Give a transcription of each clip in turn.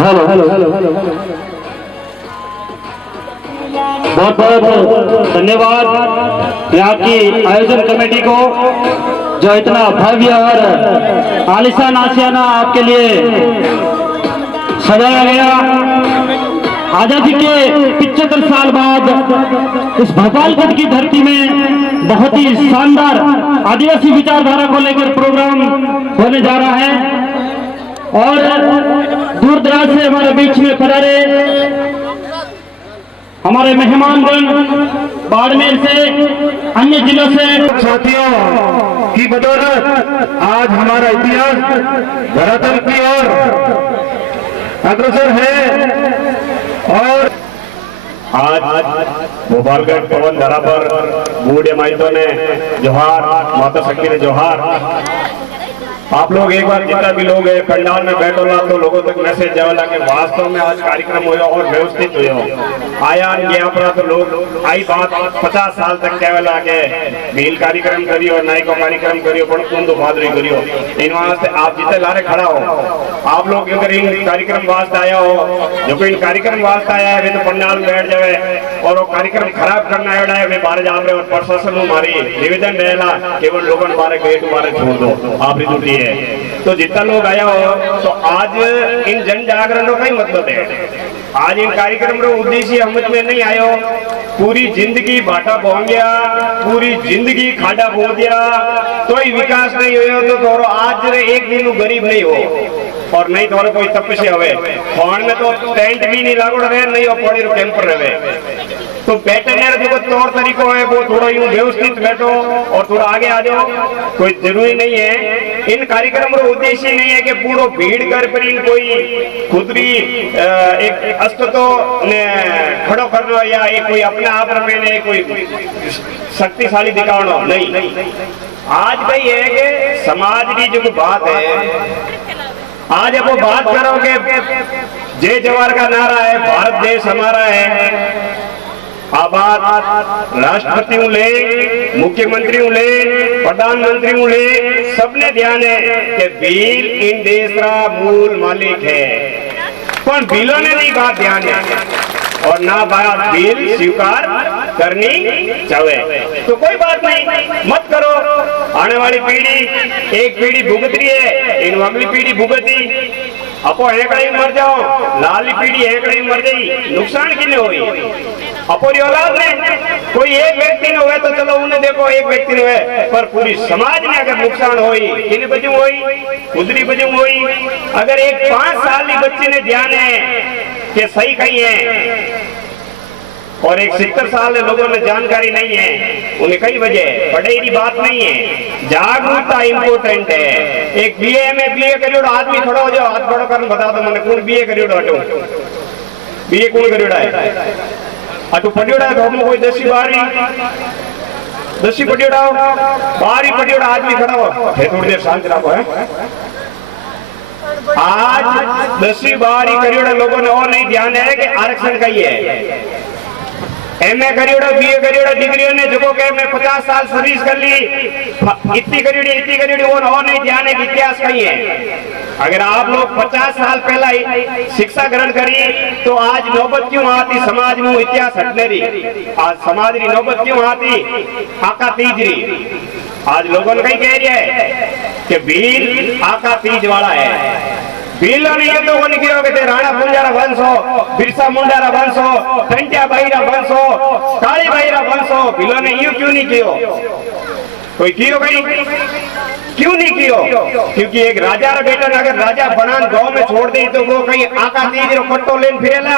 Hello बहुत बहुत धन्यवाद यहाँ की आयोजन कमेटी को जो इतना भव्य और आलिशान आशियाना आपके लिए सजाया गया। आजादी के 75 साल बाद इस भोपालगढ़ की धरती में बहुत ही शानदार आदिवासी विचारधारा को लेकर प्रोग्राम होने जा रहा है और दूर दराज से हमारे बीच में पधारे हमारे मेहमानगण बाड़मेर से, अन्य जिलों से साथियों की बदौलत आज हमारा इतिहास धरातल की ओर अग्रसर है। और आज भोपालगढ़ पवन धरा पर बूढ़े माइतों ने जोहार, माता शक्ति ने जोहार। आप लोग एक बार जितना भी लोग है पंडाल में बैठो ना तो लोगों तक मैसेज जावला के वास्तव में आज कार्यक्रम हुआ और व्यवस्थित हुआ। आया गया पर तो लोग आई बात 50 साल तक कहला के भील कार्यक्रम करियो, नाई को कार्यक्रम करियो, पण कुंदो भादरी करियो। इन वास्ते आप जितने लारे खड़ा हो, आप लोग अगर इन कार्यक्रम वास्ते आया हो, जो कोई इन कार्यक्रम वास्ते आया है वे तो पंडाल में बैठ जावे और वो कार्यक्रम खराब करना है वे बाहर जा रहे और प्रशासन में मारी निवेदन रहेला केवल लोगों बारे गेट बारे छोड़ दो आप ड्यूटी है। तो जितना लोग आया हो तो आज इन जन जागरण का कई मतलब है। आज इन कार्यक्रम का उद्देश्य हम में नहीं आयो पूरी जिंदगी बाटा बो गया, पूरी जिंदगी खाड़ा बो दिया, कोई विकास नहीं हो तो तोरो आज एक दिन गरीब नहीं हो और नहीं तोरो कोई तपस्या हुए फोन में तो टेंट भी नहीं लागो रहे नहीं हो पड़ी कैंपर रहे। तो बैठने जो तौर तरीको है वो थोड़ा यूं व्यवस्थित बैठो और थोड़ा आगे आ जाओ, कोई जरूरी नहीं है। इन कार्यक्रम का उद्देश्य नहीं है कि पूरा भीड़ कर पर इन कोई खुदरी एक अस्तित्व ने खड़ो करना या एक कोई अपने आप में कोई शक्तिशाली दिखाना नहीं। आज भाई है कि समाज की जो बात है, आज अब वो बात करोगे जय जवाहर का नारा है, भारत देश हमारा है। आबाद राष्ट्रपति ले, मुख्यमंत्री ले, प्रधानमंत्री ले, सबने ध्यान है कि भील इन देश का मूल मालिक है, पर भीलों ने नहीं बात ध्यान है और ना बात भील स्वीकार करनी चाहे। तो कोई बात नहीं, मत करो। आने वाली पीढ़ी एक पीढ़ी भुगत रही है, इन अगली पीढ़ी भुगती अपो एकड़ी मर जाओ, लाली पीढ़ी एकड़ी मर गई, नुकसान किने हुई अपोरी औलाद ने। कोई एक व्यक्ति ने हुए तो चलो उन्हें देखो एक व्यक्ति ने हुए, पर पूरी समाज में अगर नुकसान हुई किने बजू हुई, खुदरी बजू हुई। अगर एक 5 साल की बच्ची ने ध्यान है कि सही कही है और एक 70 साल के लोगों ने जानकारी नहीं है, उन्हें कई वजह पढ़ाई की बात नहीं है, जागरूकता इम्पोर्टेंट है। एक बीए में बीए करियो आदमी खड़ो हो जाओ, हाथ खड़ो कर बता दो मैंने कौन बीए करियो हटो, बीए कौन करियो है अटू पढ़ियोड़ा है तो हम कोई 10वीं 12वीं पढ़ियोड़ा हो, 12वीं पढ़ियोड़ा आदमी खड़ा हो थोड़ी देर शांत रखो है। आज 10वीं 12वीं करियोड़ा लोगों ने और नहीं ध्यान है कि आरक्षण का ही है। एमए करियोड़ा, बीए करियोड़ा डिग्रियों ने जो के मैं 50 साल सर्विस कर ली, इतनी करियोड़ी और नहीं ध्यान है कि इतिहास कहीं है। अगर आप लोग 50 साल पहला शिक्षा ग्रहण करी तो आज नौबत क्यों आती समाज में इतिहास हटने रही, आज समाज की नौबत क्यों आती आका तीजरी। आज लोगों ने कहीं कह रही है कि भील आका तीज वाला है। भीलों ने ये तो वो नहीं किया कि राणा पुंजारा वंश हो, बिरसा मुंडारा वंश हो, टंटिया बाईरा वंश हो, काली बाईरा वंश हो। भीलों ने यूं क्यों नहीं कियो, कोई कियो कहीं क्यों नहीं कियो? क्योंकि एक राजा रा बेटा अगर राजा बनान गांव में छोड़ दे तो वो कहीं आका तीज रो कट्टो लेन फिरेला,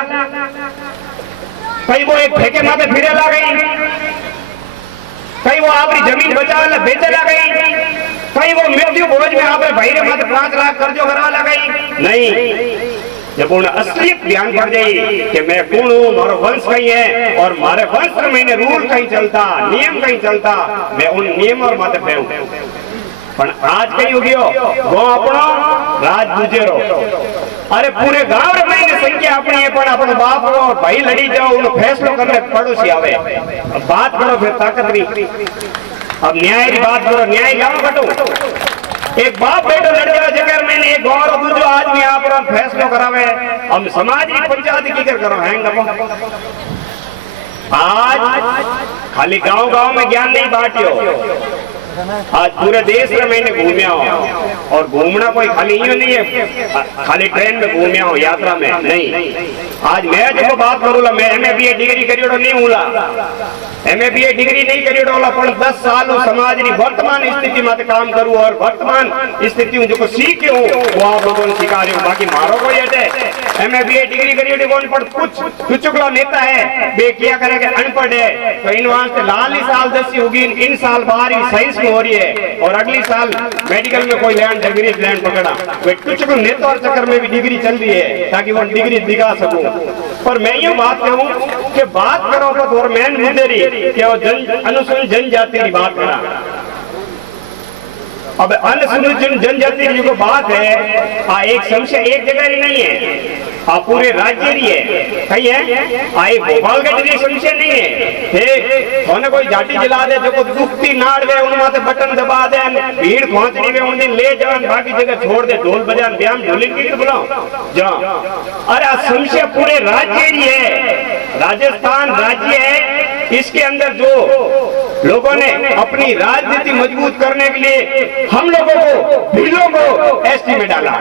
कहीं वो एक ठेके माथे फिरेला गई, कहीं वो आपकी जमीन बचावेला बेचेला गई, कहीं वो मृत्यु भोज में आपे भाई रे माथे 5 लाख कर्जो करवाला गई नहीं। जब उन्हें असलियत ध्यान पड़ जाई कि मैं कौन हूँ, मारो वंश कहीं है और मारे वंश में रूल कहीं चलता, नियम कहीं चलता, मैं उन नियम और माथे पे हूँ। पर आज कहीं हो गयो वो अपनो राज गुजेरो, अरे पूरे गांव रे महीने संख्या अपनी है पर अपनो बाप और भाई लड़ी जाओ उन फैसलो करने पड़ोसी आवे। अब बात करो फिर ताकत नहीं, अब न्याय की बात करो, न्याय गांव बटो एक बाप बेटो लड़ जाए जगह मैंने एक और दूसरो आदमी यहाँ पर फैसलो करावे हम समाज की पंचायत की करो हैं आज खाली गांव गांव में ज्ञान नहीं बांटियो आज पूरे देश में मैंने घूमिया हो और घूमना कोई खाली यूं नहीं है खाली ट्रेन में घूमिया हो यात्रा में नहीं। आज मैं जो बात करूँगा मैं MA डिग्री करियोड़ो नहीं हूँ MA डिग्री नहीं करियोड़ो पर 10 साल समाज की वर्तमान स्थिति में काम करूँ और वर्तमान स्थिति जो सीखे हूँ वो आप लोगों ने सिखा रही हूँ। बाकी मारो कोई है MA डिग्री करियोड़ी कौन पर कुछ नेता है बे क्या करेगा अनपढ़ है तो इन वास्ते लाल साल 10 होगी इन साल 12 साइंस में हो रही है और अगली साल मेडिकल में कोई लैंड डिग्री लैंड पकड़ा वे कुछ नेता और चक्कर में भी डिग्री चल रही है ताकि वो डिग्री दिखा सकूं। पर मैं ये बात कहूँ कि बात करो तो और मैन मुद्दे रही कि वो अनुसूचित जनजाति की बात करा। अब अनुसूचित जनजाति की जो बात है एक समस्या एक जगह ही नहीं है पूरे राज्य ही है कही है एक भोपालगढ़ की समस्या नहीं है होने कोई जाति जला दे जो दुखती नाड़ वे उन माथे बटन दबा दे भीड़ पहुंचनी वे उन दिन ले जान बाकी जगह छोड़ दे ढोल बजान ब्याम ढोलिन की बुलाओ जाओ। अरे समस्या पूरे राज्य ही है राजस्थान राज्य है इसके अंदर जो लोगों ने अपनी राजनीति मजबूत करने के लिए हम लोगों को भीलों को SC में डाला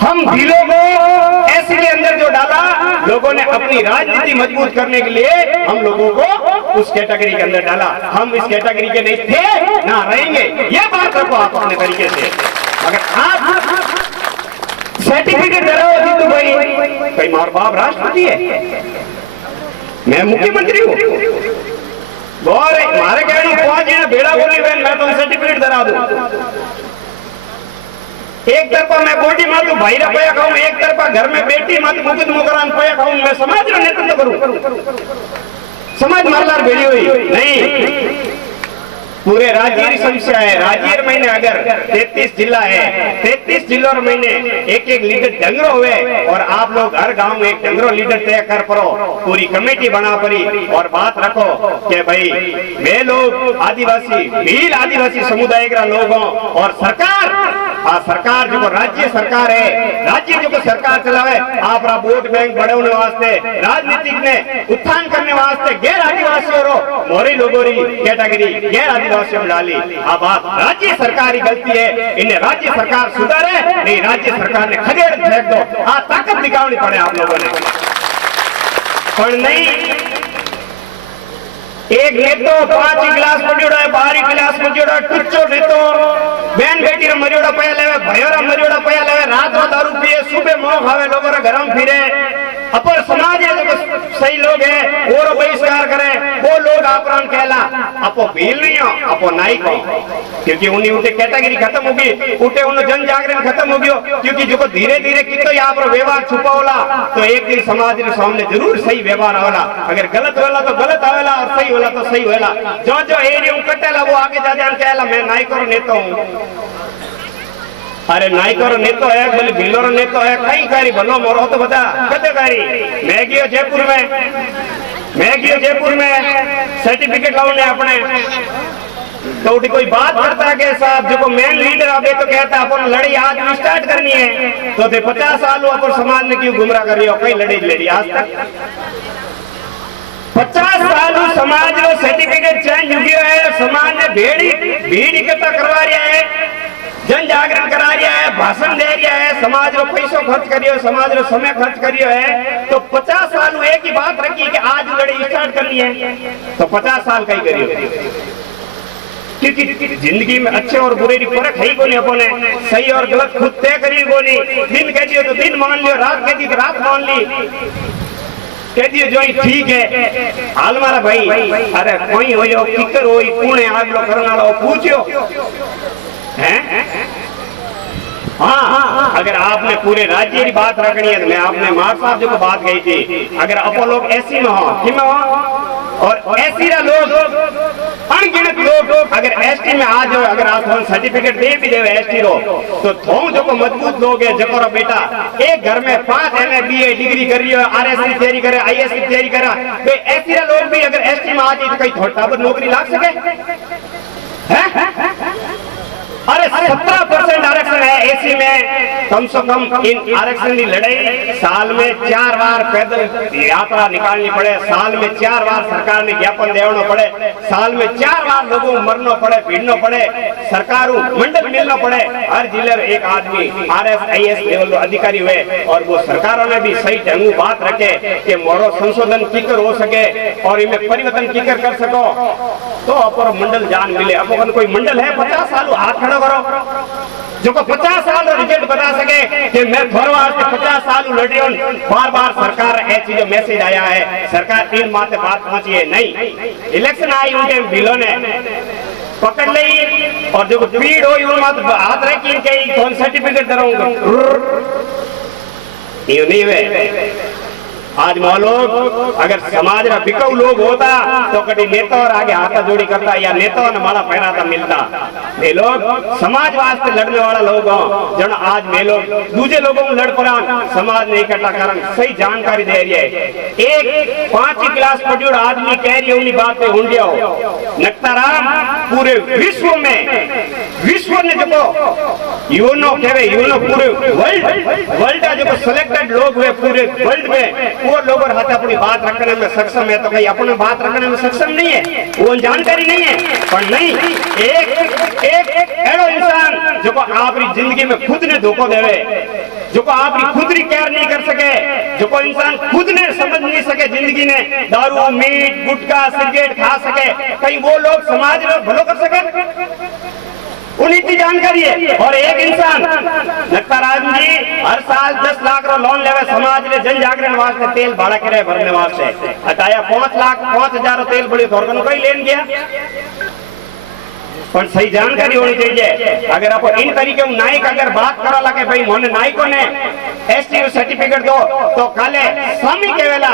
हम भीलों को SC के अंदर जो डाला लोगों ने अपनी राजनीति मजबूत करने के लिए हम लोगों को उस कैटेगरी के अंदर डाला। हम इस कैटेगरी के नहीं थे ना रहेंगे ये बात रखो आप अपने तरीके से। अगर आप सर्टिफिकेट दे रहे हो तो भाई मार बाप राष्ट्रपति है मैं मुख्यमंत्री हूँ मारे कहने पहुंचे बेड़ा बोली बहन मैं तो सर्टिफिकेट दरा दूं। एक तरफा मैं बोटी मातू भाई रुपया खाऊं एक तरफा घर में बेटी मातू मुकुट मुकरान पया खाऊं मैं समाज का नेतृत्व करूं समाज मारलार भेड़ी हुई नहीं पूरे राज्य की समस्या है। राज्य महीने अगर 33 जिला है 33 जिलों में एक लीडर डंगरो हुए और आप लोग हर गांव में एक डंगरो लीडर तय कर पड़ो पूरी कमेटी बना पड़ी और बात रखो कि भाई वे लोग आदिवासी भील आदिवासी समुदाय का लोग हों और सरकार जो राज्य सरकार है राज्य जो सरकार चलावे आप वोट बैंक बढ़ाने वास्ते राजनीतिक ने उत्थान करने वास्ते गैर आदिवासियों रो मोरी लोगों की कैटेगरी गैर आदिवासियों में डाली। अब आप राज्य सरकार की गलती है इन्हें राज्य सरकार सुधारे नहीं राज्य सरकार ने खदेड़ फेंक दो ताकत दिखानी पड़े आप लोगों ने पर नहीं एक नेतो 5 गिलास पड़ियोड़ा है 12 गिलास पड़ियोड़ा टुच्चो नेतो बहन बेटी रे मरियोड़ा पया लेवे भयोरा मरियोड़ा पया लेवे रात में दारू पिए सुबह मोह खावे लोगों रे घरम फिरे अपर समाज है जो सही लोग है और बहिष्कार करे वो लोग आपरान कहला अपो भील नहीं हो अपो नाइक हो क्योंकि उन्हीं उनके कैटेगरी खत्म होगी उठे उन जन जागरण खत्म हो गयो क्योंकि जो धीरे धीरे कितो यहाँ पर व्यवहार छुपा होला तो एक दिन समाज के सामने जरूर सही व्यवहार आवेला अगर गलत होला तो गलत आवेला और सही होला तो सही होला जो जो एरिया कटेला वो आगे जा जान कहला मैं नाइक और नेता हूँ अरे नाइक और नेतो है बोले भीलो और नेतो है कई कारी भलो मोरो तो बता कते कारी मैं गयो जयपुर में सर्टिफिकेट लाने अपने तो उठी कोई बात करता है साहब जो मेन लीडर आगे तो कहता अपन लड़ी आज स्टार्ट करनी है तो 50 साल अपन समाज ने क्यों गुमराह कर रही हो कई लड़ी आज तक 50 साल समाज रो सर्टिफिकेट चेंज हो गया है समाज ने भीड़ इकट्ठा करवा रहा है जन जागरण करा रहा है भाषण दे रहा है समाज रो पैसों खर्च करियो समाज रो समय खर्च करियो है तो 50 साल एक ही बात रखी कि आज लड़ाई स्टार्ट करनी है तो 50 साल का ही करियो क्योंकि जिंदगी में अच्छे और बुरे की फर्क है ही कोनी अपने सही और गलत खुद तय करी कोनी दिन कह दियो तो दिन मान लियो रात कह दी तो रात मान ली कह दियो जो ठीक है हाल मारा भाई अरे कोई हो यो किकर हो कौन है आग लो करने वाला पूछो हैं हाँ अगर आपने पूरे राज्य की बात रखनी है तो मैं आपने मार साहब जो बात कही थी अगर अपो लोग SC में हो कि में हो और SC रा लोग अनगिनत लोग अगर ST में आ जाओ अगर आप सर्टिफिकेट दे भी देवे ST रो तो थों जो मजबूत लोग है जको बेटा एक घर में 5 MA BA डिग्री कर रही है RSC तैयारी करे IAS की तैयारी करा तो SC रा लोग भी अगर ST में आ जाए तो कहीं थोड़ा नौकरी लाग सके हैं अरे 17% आरक्षण है एसी में। कम से कम इन आरक्षण की लड़ाई साल में 4 बार पैदल यात्रा निकालनी पड़े, साल में 4 बार सरकार ने ज्ञापन देना पड़े, साल में 4 बार लोगों को मरना पड़े, पीड़ना पड़े, सरकार मंडल मिलना पड़े। हर जिले में एक आदमी RS-IS लेवल अधिकारी हुए और वो सरकारों ने भी सही ढंग बात रखे कि मोरो संशोधन कीकर हो सके और इनमें परिवर्तन कीकर कर सको तो अपर मंडल जान मिले। अब कोई मंडल है 50 साल हाथ खड़ा करो जो को 50 साल रिजल्ट बता सके कि मैं थोड़ा वास्ते 50 साल लड़ी हूं। बार बार सरकार ए चीज मैसेज आया है, सरकार 3 माह से बात पहुंची है नहीं। इलेक्शन आई उनके बिलों ने पकड़ ली और जो भीड़ हुई उन मत हाथ रखी कहीं कौन सर्टिफिकेट दराऊंगा ये नहीं हुए। आज मानो अगर समाज रा बिकऊ लोग होता तो कभी नेता और आगे हाथा जोड़ी करता या नेता ने माड़ा पहनाता मिलता। ये लोग समाज वास्ते लड़ने वाला लोग हो जन आज मैं लोग दूसरे लोगों को लड़ पड़ा समाज ने इकट्ठा कारण सही जानकारी दे रही है। एक 5वीं क्लास पढ़ी आदमी कह रही उन्हीं बात पे हुंडिया हो नक्ताराम पूरे विश्व ने जो यूनो कहे यूनो पूरे वर्ल्ड का जो सिलेक्टेड लोग हुए पूरे वर्ल्ड में वो लोग हाथ अपनी बात रखने में सक्षम है तो कहीं अपने बात रखने में सक्षम नहीं है, वो जानकारी नहीं है। पर नहीं एक ऐसा इंसान जो को आपकी जिंदगी में खुद ने धोखा देवे, जो को आपकी खुद की केयर नहीं कर सके, जो को इंसान खुद ने समझ नहीं सके जिंदगी ने दारू मीट गुटखा सिगरेट खा सके, कहीं वो लोग समाज में भलो कर सके उन्हीं की जानकारी है। और एक इंसान नक्ताराम जी हर साल 10 लाख रो लोन लेवे समाज ने जन जागरण वास्ते तेल भाड़ा किराए भरने वास्ते हटाया 5,05,000 तेल बड़ी धोरकन कोई लेन गया। पर सही जानकारी होनी चाहिए। अगर आप इन तरीके नाइक अगर बात करा लगे भाई मोने नाइकों ने ST सर्टिफिकेट दो तो काले स्वामी केवेला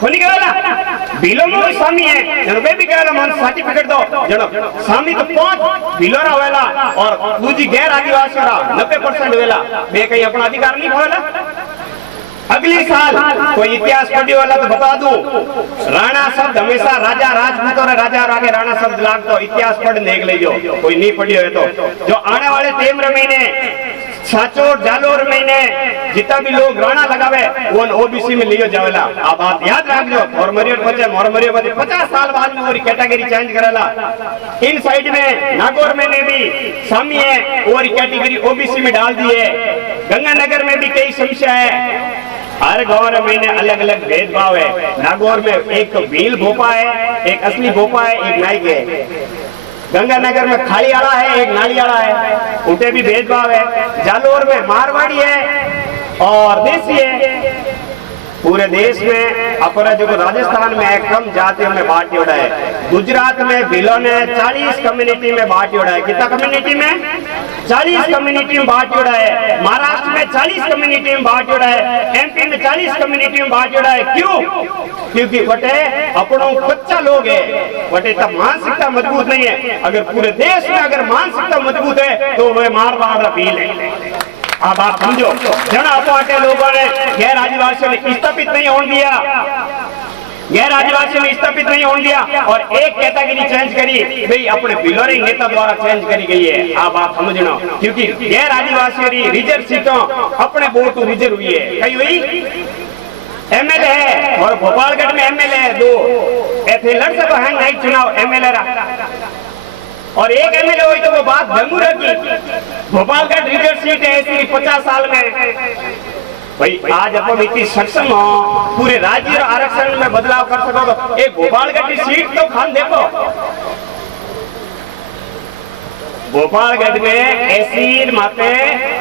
कोनी केवेला बिलो में स्वामी है जनो भी केवेला मन सर्टिफिकेट दो जनो स्वामी तो 5 बिलो रा वेला और दूजी गैर आदिवासी रा 90% वेला बे कहीं अपना अधिकार नहीं खोला। अगली साल कोई इतिहास पढ़ी वाला तो बता दूं राणा शब्द हमेशा राजा राजपूत और राजा आगे राणा शब्द लागतो इतिहास पढ़ देख लीजो कोई नहीं पढ़ी हो तो जो आने वाले 13 महीने साचोर जालोर महीने जितना भी लोग राणा लगावे वो OBC में लियो जावेला। आप बात याद रखो मोरमरियो बचे 50 साल बाद में वो कैटेगरी चेंज करेला। इन साइड में नागौर में भी स्वामी है वो कैटेगरी OBC में डाल दी है। गंगानगर में भी कई समस्या है, हर गांव में अलग अलग भेदभाव है। नागौर में एक तो भील भोपा है, एक असली भोपा है, एक नाइक है। गंगानगर में खाली आड़ा है, एक नाली आड़ा है, उनके भी भेदभाव है। जालोर में मारवाड़ी है और देसी है। पूरे देश में अपना जो राजस्थान में है कम जातियों में बांट जोड़ा है। गुजरात में भीलों ने 40 कम्युनिटी में बांट जोड़ा है। कितना कम्युनिटी में 40 कम्युनिटी में बांट जोड़ा है। महाराष्ट्र में 40 कम्युनिटी में बांट जोड़ा है। MP में 40 कम्युनिटी में बांट जोड़ा है। क्यों? क्योंकि बटे अपनों कच्चा लोग है, बटे तब मानसिकता मजबूत नहीं है। अगर पूरे देश में अगर मानसिकता मजबूत है तो वह मारवाड़ भील है। अब आप समझो जना अपाटे लोगों ने गैर आदिवासियों ने स्थापित नहीं होने दिया, गैर आदिवासियों ने स्थापित नहीं होने दिया और एक कैटेगरी चेंज करी भाई अपने बिलोरी नेता द्वारा चेंज करी गई है। आप बात समझना क्योंकि गैर आदिवासियों की रिजर्व सीटों अपने वोट रिजर्व हुई है। कई हुई MLA है और भोपालगढ़ में MLA है 2 ऐसे लड़ सको है नहीं चुनाव MLA और एक MLA हुई तो वो बात जरूर रखी। भोपालगढ़ रिजर्व सीट है ऐसी 50 साल में भाई आज अपन इतनी सक्षम हो पूरे राज्य आरक्षण में बदलाव कर सको तो एक भोपालगढ़ की सीट तो खान देखो। भोपालगढ़ में ऐसी माते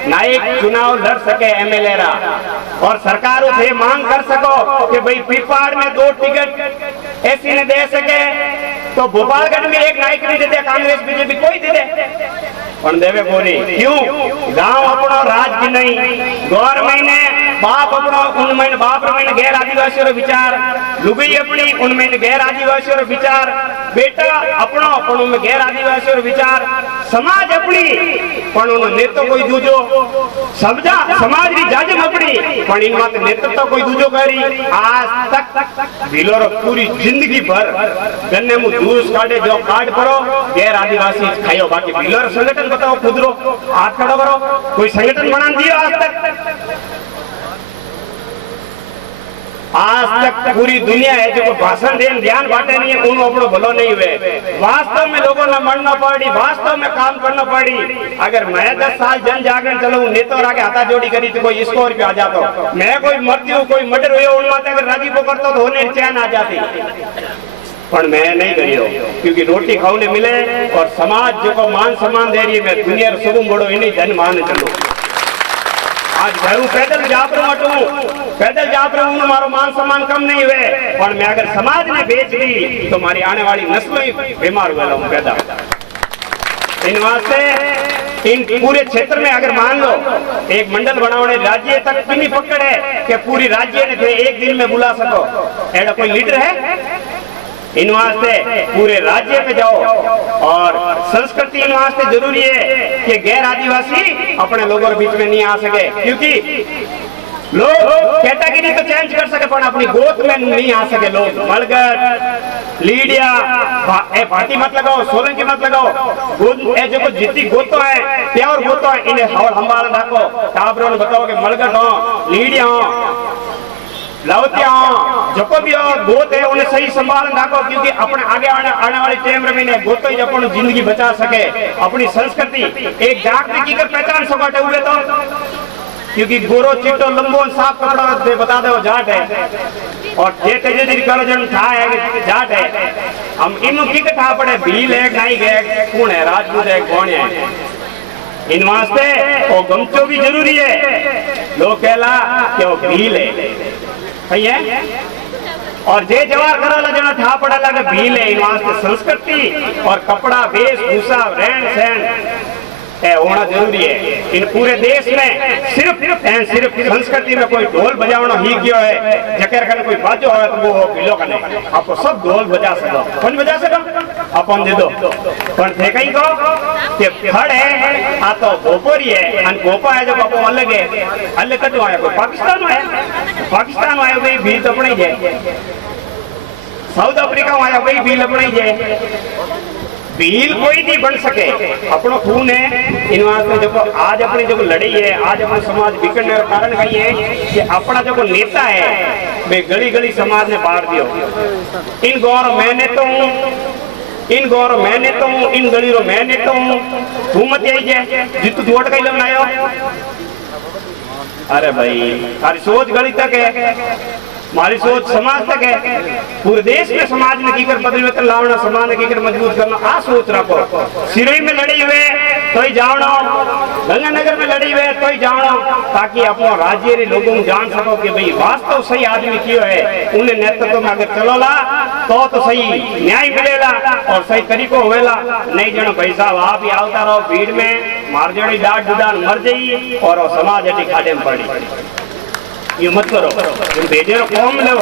नाइक चुनाव लड़ सके MLA रा और सरकार उसे मांग कर सको कि भाई पिपाड़ में 2 टिकट ऐसी ने दे सके तो भोपालगढ़ में एक नाइक नहीं देते, कांग्रेस BJP कोई दे दे पर देवे बोली। क्यों? गांव अपनो राज की नहीं गौर महीने बाप अपनो उन महीने बाप महीने गैर आदिवासियों विचार लुगई अपनी उन महीने गैर आदिवासियों विचार बेटा अपनो अपनो में गैर आदिवासी और विचार समाज अपनी पण उन नेतो कोई दूजो समझा समाज री जाजम अपनी पण इन माते नेतृत्व कोई दूजो करी आज तक बिलोरो पूरी जिंदगी भर गन्ने मु जूस काटे जो कार्ड करो गैर आदिवासी खायो बाकी बिलोर संगठन बताओ खुद रो हाथ खड़ो करो कोई संगठन बना दियो आज तक पूरी दुनिया है जो भाषण देन ध्यान बांटे नहीं है उन अपनो भलो नहीं हुए वास्तव में लोगों ने मरना पड़ी वास्तव में काम करना पड़ी अगर मैं 10 साल जन जागरण चलूं नेतो आगे हाथा जोड़ी करी तो कोई स्कोर पे आ जाता मैं कोई मरती हूँ कोई मर्डर हुए उनमाते अगर राजीपो करता तो होने चैन आ जाती पर मैं नहीं करियो क्योंकि रोटी खाने मिले और समाज जो को मान सम्मान दे रही है मैं दुनिया सुगम बड़ो इन्हीं जन मान चलू आज घरू पैदल जाप रहा हूँ मारो मान सम्मान कम नहीं हुए पर मैं अगर समाज ने बेच दी तो हमारी आने वाली नस्लों ही बीमार हुआ हूँ पैदा इन वास्ते इन पूरे क्षेत्र में अगर मान लो एक मंडल बनाने राज्य तक कितनी पकड़ है कि पूरी राज्य ने एक दिन में बुला सको ऐसा कोई लीडर है इन वास्ते पूरे राज्य में जाओ और संस्कृति इन वास्ते जरूरी है कि गैर आदिवासी अपने लोगों के बीच में नहीं आ सके क्योंकि लोग कैटेगरी तो चेंज कर सके पर अपनी गोद में नहीं आ सके लोग मलगढ़ लीडिया भाटी मत लगाओ सोलंकी मत लगाओ ए जो जितनी गोतो है प्योर गोतो है इन्हें हमारा रखो टाबरों ने बताओ कि मलगढ़ हो लीडिया हो लावतिया जो भी हो गोत है उन्हें सही संभाल रखो क्योंकि अपने आगे आने वाले टाइम में गोतो ही अपन जिंदगी बचा सके अपनी संस्कृति एक जागृति की कर पहचान सको हुए तो क्योंकि गोरो चिट्टो लंबो साफ कपड़ा दे बता दो जाट है और जे तेजे करो जन था है जाट है हम इनु की था पड़े भील है नाई गए कौन है राजपूत है कौन है इन वास्ते वो गमचो भी जरूरी है लोग कहला कि वो भील है सही है और जे जवार करा जना था पड़ा लगे भील है इन वास्ते संस्कृति और कपड़ा वेशभूषा रहन सहन होना जरूरी है इन पूरे देश में सिर्फ संस्कृति में कोई ढोल बजावना ही क्यों है जकर कर कोई बाजो है तो वो बिलो का नहीं आपको सब ढोल बजा सको कौन बजा सको अपन दे दो पर थे कहीं को कि फड़ है आ तो गोपोरी है अन गोपा है जो बापो अलग कटो आया कोई पाकिस्तान आया भाई भी तो अपने जाए साउथ अफ्रीका आया भाई भी अपने जाए भील कोई नहीं बन सके अपनो खून है इन वास्ते जो आज अपनी जो लड़ाई है आज अपना समाज बिगड़ने का कारण कही है कि अपना जो नेता है वे गली गली समाज ने बांट दियो इन गौरव मैं नेता हूँ इन गौरव मैं नेता हूँ इन गली रो मैं नेता हूँ तू मत आई जाए जितू वोट कहीं लेना आयो अरे भाई तारी सोच गली तक है हमारी सोच समाज तक है पूरे देश में समाज ने कीकर परिवर्तन लावना समाज ने कीकर मजबूत करना आ सोच रखो सिरोही में लड़ी हुए तो ही जावना गंगानगर में लड़ी हुए तो ही जावना ताकि अपनो राज्य रे लोगों को जान सको कि भाई वास्तव सही आदमी क्यों है उन्हें नेतृत्व में अगर चलोला तो सही न्याय मिलेला और सही तरीको होवेला नहीं जनो भाई साहब आप ही आवता रहो भीड़ में मारजोड़ी डाट दुदान मर जाई और समाज अटी खाडे में पड़ी ये मत करो तुम भेजे कौम लो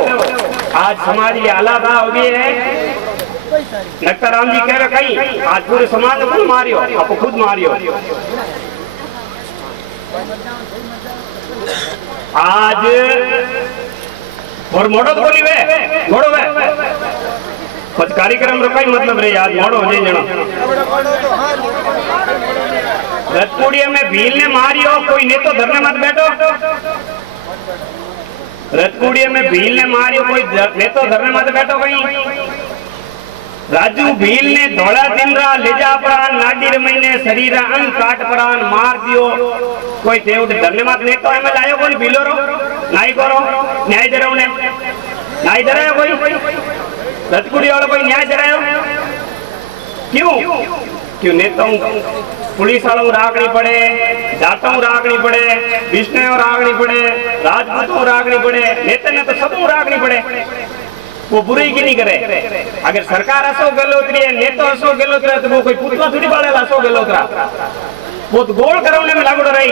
आज समाज ये हालात हो गए है नक्ता राम जी कह रहे कहीं आज पूरे समाज को मारियो आपको खुद मारियो आज और मोड़ो तो बोली वे मोड़ो वे कुछ कार्यक्रम रखा ही मतलब रे आज मोड़ो हो जाए रतपुड़िया में भील ने मारियो कोई नेतो धरने मत बैठो रतपुड़िया में भील ने मारियो कोई नेतो धरने मत बैठो कहीं राजू भील ने धोला दिन रा लेजा प्राण नाडीर महीने शरीर अंग काट प्राण मार दियो कोई देव धरने मत नेतो में लायो कोई भीलो रो नाई करो न्याय दराओ ने न्याय दरायो कोई रतपुड़िया वाला कोई न्याय दरायो क्यों नेताओं पुलिस वालों रागनी पड़े जाटों रागनी पड़े विष्णु रागनी पड़े राजपूतों रागनी पड़े नेता ने तो सब रागनी पड़े वो बुराई की नहीं करे अगर सरकार असो गलोतरी है नेता असो गलोतरा तो वो कोई पुतला थोड़ी बाड़े असो गलोतरा वो तो गोल करने में लागू रही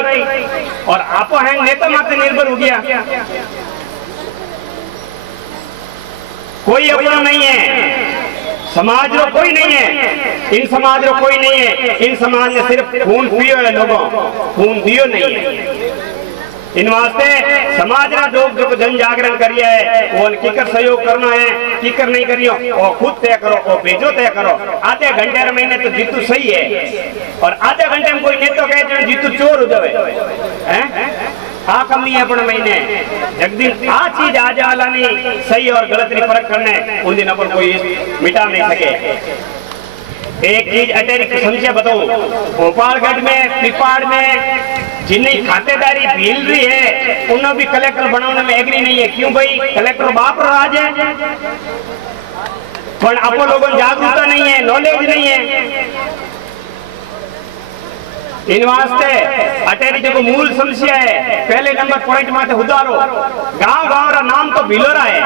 और आपो है नेता मात्र निर्भर हो गया कोई अपना नहीं है समाज रो कोई नहीं है, इन समाज रो कोई नहीं है। इन समाज ने सिर्फ खून पियो है, लोगों खून दियो नहीं है। इन वास्ते समाज ना लोग जो जन जागरण करिए है वो किकर सहयोग करना है, किकर नहीं करियो वो खुद तय करो, वो भेजो तय करो। आधे घंटे महीने तो जीतू सही है, और आधे घंटे में कोई नेतो कहे जो जीतू चोर हो जावे हैं। आ कम नहीं है अपन महीने जगदीन आ चीज आज आला नहीं सही और गलत नहीं फर्क करने उन दिन अपन कोई मिटा नहीं सके। एक चीज अटेरिक समस्या बताऊं, भोपालगढ़ में पिपाड़ में जिन्हें खातेदारी भील रही है उन्हें भी कलेक्टर बनाने में एग्री नहीं है। क्यों भाई? कलेक्टर बाप राज है, पर आप लोगों को जागरूकता नहीं है, नॉलेज नहीं है। इन वास्ते अटेरी जो मूल समस्या है पहले नंबर पॉइंट में उदारो गांव गांव रा नाम तो भिलोरा है।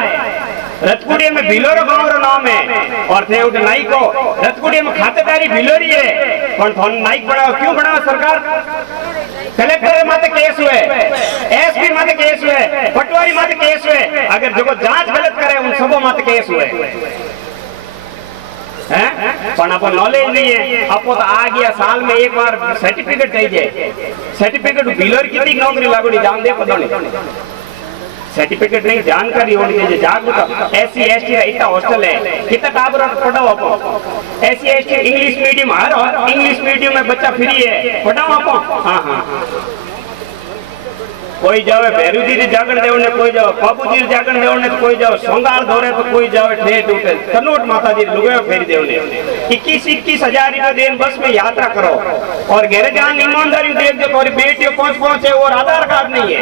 रतकुड़िया में भिलोरो गांव रा नाम है, और थे उठ नाई को रतकुड़िया में खातेदारी भिलोरी है, पर थोन नाइक बनाओ। क्यों बनाओ? सरकार कलेक्टर माते केस हुए, एसपी माते केस हुए, पटवारी माते केस हुए। अगर जो जांच गलत करे उन सबों माते केस हुए हैं, पर अपन नॉलेज नहीं है। आपको तो आ गया साल में एक बार सर्टिफिकेट चाहिए, सर्टिफिकेट बिलर कितनी नौकरी लागू नहीं जान दे पता नहीं, सर्टिफिकेट नहीं जानकारी होनी चाहिए। जागरूकता SC ST इतना हॉस्टल है, कितना टाबर पढ़ाओ आपको। SC ST इंग्लिश मीडियम, हर इंग्लिश मीडियम में बच्चा फ्री है, पढ़ाओ आपको। हाँ हाँ, कोई जावे भैरू जी जागरण देवने, कोई जावे बाबू जी जागरण देवने, कोई जावे सोंगार धोरे, तो कोई जावे ठेठ उठे कनोट माता जी लुगे फेरी देवने। 21-21 हजार दिन बस में यात्रा करो, और घेरे जान ईमानदारी देख दो। और बेटियों पहुंच है और आधार कार्ड नहीं है।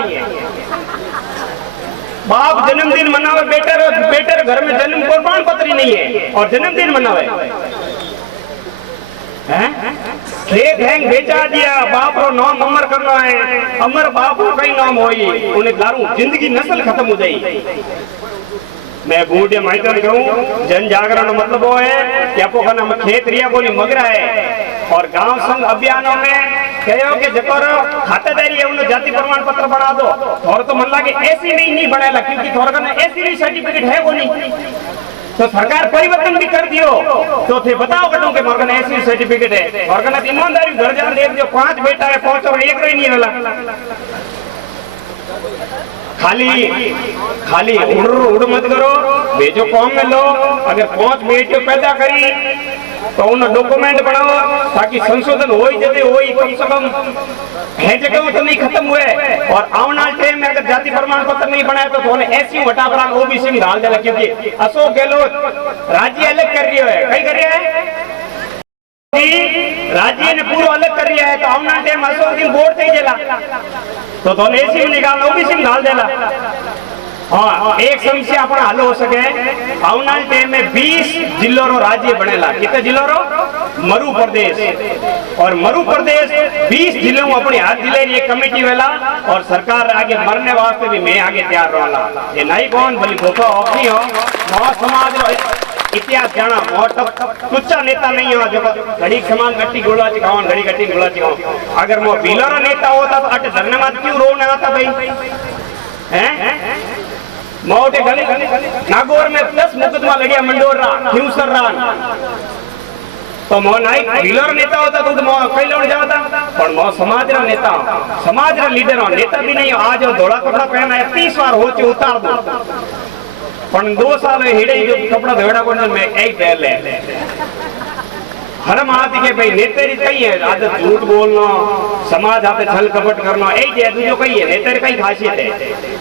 बाप जन्मदिन मनावे, बेटर घर में जन्म प्रमाण पत्र नहीं है और जन्मदिन मनावे खेत हैंग बेचा दिया, बाप रो नाम अमर करना है। अमर बाप रो कई नाम होई, उन्हें लारू जिंदगी नस्ल खत्म हो जाई। मैं बूढ़े माइटर कहूँ जन जागरण मतलब वो है कि आपको कहना खेत रिया बोली मगरा है, और गांव संघ अभियानों में कहो कि जकर खातेदारी है उन्हें जाति प्रमाण पत्र बना दो। और तो मन लगे ऐसी नहीं बनाएगा, क्योंकि थोड़ा करना ऐसी नहीं सर्टिफिकेट है वो नहीं, तो सरकार परिवर्तन भी कर दियो। तो थे बताओ कटो के मरगन ऐसी सर्टिफिकेट है, और कहना ईमानदारी घर जान देख जो 5 बेटा है 5 और 1 रही नहीं वाला। खाली उड़ मत करो, भेजो कौम में लो। अगर 5 बेटियों पैदा करी तो उन्हें डॉक्यूमेंट बनाओ, ताकि संशोधन हो ही जाते हो ही कम से कम है जगह तो नहीं खत्म हुए। और आने वाले टाइम में अगर जाति प्रमाण पत्र नहीं बनाया तो ऐसी हटा पड़ा OBC में डाल देना। क्योंकि अशोक गहलोत राज्य अलग कर रही है, कई कर रहा है राज्य ने पूरा अलग कर रहा है, तो आने वाले टाइम अशोक दिन बोर्ड से ही जला तो ऐसी में निकालना OBC में डाल देना। हाँ, एक समस्या अपना हल हो सके। आने टाइम में 20 जिलों रो राज्य बनेला। कितने जिलों रो? मरु प्रदेश, और मरु प्रदेश 20 जिलों में अपनी हर जिले की कमेटी वेला, और सरकार आगे मरने वास्ते भी मैं आगे तैयार रहा। ये नहीं कौन भली गोपा होती हो मो समाज रो इतिहास जाना, मोटा तुच्चा नेता नहीं हो जो घड़ी समान गट्टी गोला चिकावन, घड़ी गट्टी गोला चिकावन। अगर वो बिलरा नेता होता तो अट धरने में क्यों रोने आता भाई हैं? मोटे गली नागौर में 10 मुकदमा लड़िया मंडोर रहा, हिंसर रहा, तो मो नाई बिलर नेता होता तो मो कई लड़ जाता। पर मो समाज रा नेता, समाज रा लीडर हो, नेता भी नहीं हो। आज धोला कपड़ा पहना है 30 बार हो चे उतार दो, पर 2 साल हिड़े जो कपड़ा धोड़ा को मैं एक पहन ले। हरम आती के भाई नेतेरी कई है आदत झूठ बोलना, समाज आते छल कपट करना, यही है दूसरो कई है नेतेरी कई खासियत है।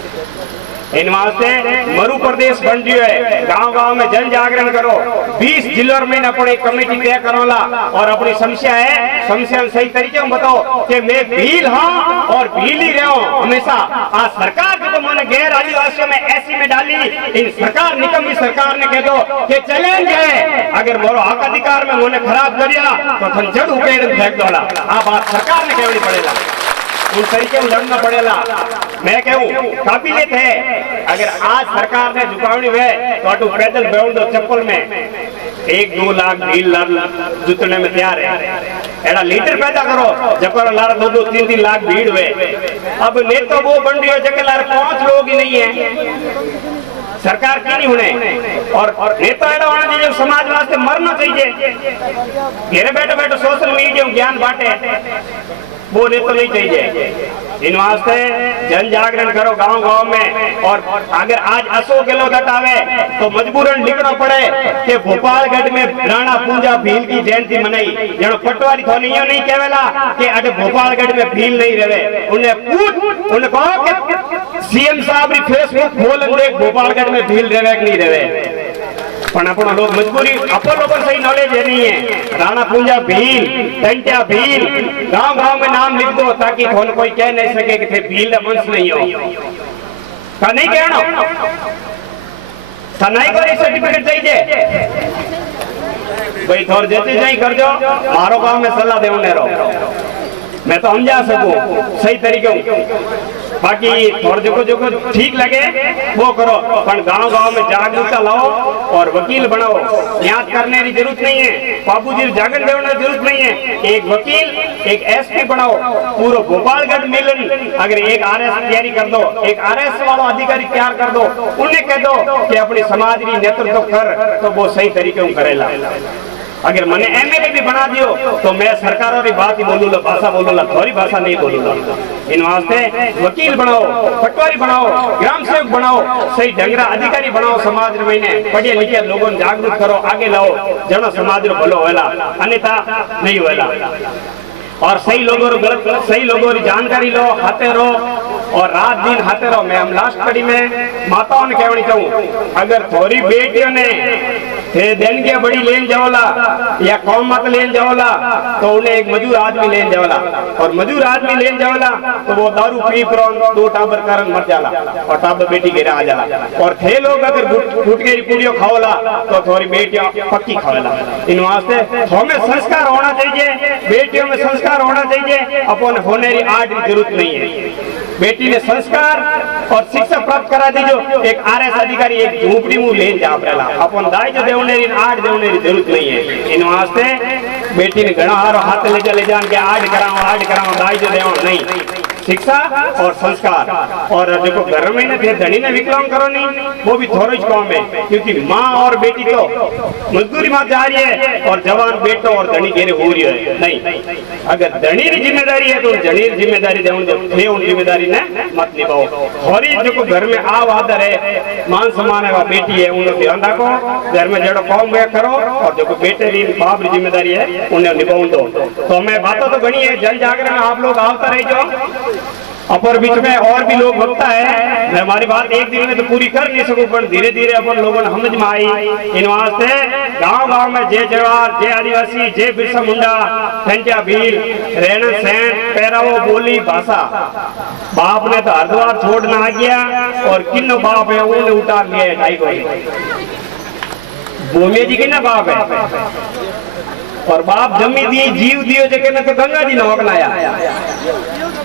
इन वास्ते मरु प्रदेश बन रही है, गांव गांव में जन जागरण करो। 20 जिलों में अपनी कमेटी तय करोला, और अपनी समस्या है समस्या सही तरीके में बताओ कि मैं भील हाँ और भील ही रहा हूँ हमेशा। आज सरकार जो मैंने गैर आदिवासियों में ऐसी में डाली, इन सरकार निकम्मी सरकार ने कह दो कि चैलेंज है, अगर मोरो हक अधिकार में मैंने खराब करिया तो थन जड़ उकेड़ फेंक दोला। आ बात सरकार ने कहनी पड़ेगा, उन तरीके में लड़ना पड़ेगा। मैं कहूँ काबिलियत है, अगर आज सरकार ने झुकावनी है तो अटू पैदल बैठ दो चप्पल में 1-2 लाख 2 लाख जुटने में तैयार है। एड़ा लीडर पैदा करो जब लार 2-2 3-3 लाख भीड़ हुए। अब नेता वो बन रही है जगह लार 5 लोग ही नहीं है, सरकार की नहीं होने और नेता एड़ा होना चाहिए समाज वास्ते मरना चाहिए। घेरे बैठे बैठे सोशल मीडिया में ज्ञान बांटे वो नेता नहीं चाहिए। इन वास्ते जन जागरण करो गांव गांव में। और अगर आज अशोक गहलोत आवे तो मजबूरन लिखना पड़े कि भोपालगढ़ में राणा पूंजा भील की जयंती मनाई। जनो पटवारी थोनी यो नहीं कहवेला कि अरे भोपालगढ़ में भील नहीं रहे। उन्हें कहो कि सीएम साहब री फेसबुक खोलन देख भोपालगढ़ में भील रहे कि नहीं रहे। पण अपन लोग मजबूरी अपन लोगों सही नॉलेज है नहीं है। राणा पूंजा भील, टंटिया भील, गांव गांव में नाम लिख दो ताकि कौन कोई कह नहीं सके कि थे भील का वंश नहीं हो। का नहीं कहना नहीं को सर्टिफिकेट चाहिए भाई थोड़ जैसे नहीं कर दो। मारो गांव में सलाह दे रहो मैं तो समझा सकूं सही तरीके। बाकी थोड़ा जो ठीक लगे वो करो पर गांव गांव में जागरूकता लाओ और वकील बनाओ। याद करने की जरूरत नहीं है, बाबू जी जागरण देने की जरूरत नहीं है। एक वकील एक एसपी बनाओ पूरा भोपालगढ़ मिलन। अगर एक आरएस तैयारी कर दो, एक आरएस वाला अधिकारी तैयार कर दो, उन्हें कह दो कि अपनी समाज की नेतृत्व कर तो वो सही तरीके से करेला। अगर मैंने एमएलए भी बना दियो तो मैं सरकारों की बात ही बोलूंगा, भाषा बोलूंगा, थोड़ी भाषा नहीं बोलूंगा। इन वास्ते वकील बनाओ, पटवारी बनाओ, ग्राम सेवक बनाओ, सही ढंगरा अधिकारी बनाओ। समाज में पढ़े लिखे लोगों जागरूक करो, आगे लाओ जनो समाज रो भलो होला, अन्यथा नहीं होला। और सही लोगों की जानकारी लो, हाथे रहो और रात दिन हाथे रहो। मैं हम लास्ट कड़ी में माताओं ने कहनी चाहूँ अगर थोड़ी बेटियों ने दिन के बड़ी लेन जाओला या कौम मत लेन जाओला तो उन्हें एक मजूर आदमी लेन जाओला और मजूर आदमी लेन जाओला तो वो दारू पी कर 2 टाबर कारण मर जाला और टाबर बेटी घेरा आ जाला। और थे लोग अगर गुटके की पूड़ियों खाओला तो थोड़ी बेटियां पक्की खाओला। इन वास्ते हमें संस्कार होना चाहिए, बेटियों में संस्कार होना चाहिए। अपन होने की आर्ट की जरूरत नहीं है। बेटी ने संस्कार और शिक्षा प्राप्त करा दीजो। एक आरएस अधिकारी एक झूपड़ी मुंह लेन जा पड़ेला अपन दाई जो देवने री आर्ट देवने की जरूरत नहीं है। इन वास्ते बेटी ने घना हारो हाथ ले जान के आर्ट कराओ दाई जो देव नहीं। शिक्षा और संस्कार और जो घर में थे धनी ने विकलांग करो नहीं वो भी थोड़ा ही कम है क्योंकि माँ और बेटी तो मजदूरी में जा रही है और जवान बेटो और धनी घेरे हो रही है नहीं। अगर धनी की जिम्मेदारी है तो धनी की जिम्मेदारी दे उन जिम्मेदारी ने मत निभाओ। थोड़ी जो घर में आव आदर है मान सम्मान है बेटी है उन्हें ध्यान रखो। घर में जड़ो कौम वे करो और जो बेटे की बाप की जिम्मेदारी है उन्हें निभाओ दो। तो मैं बातों तो गणी है जन जागरण आप लोग आवता रह जाओ। अपर बीच में और भी लोग वक्ता है मैं हमारी बात एक दिन में तो पूरी कर नहीं सकूं पर धीरे धीरे अपन लोगों ने समझ में आई। इन वास्ते गांव गांव में जय जवाहर जय आदिवासी जय बिरसा मुंडा टंटिया भील रहन सहन पहरावो बोली भाषा बाप ने तो हरिद्वार छोड़ना आ गया और किन्नो बाप है उन्हें उतार लिया ढाई भूमिया जी की ना बाप है और बाप जमी दी जीव दियो जगह ने तो गंगा जी ने अपनाया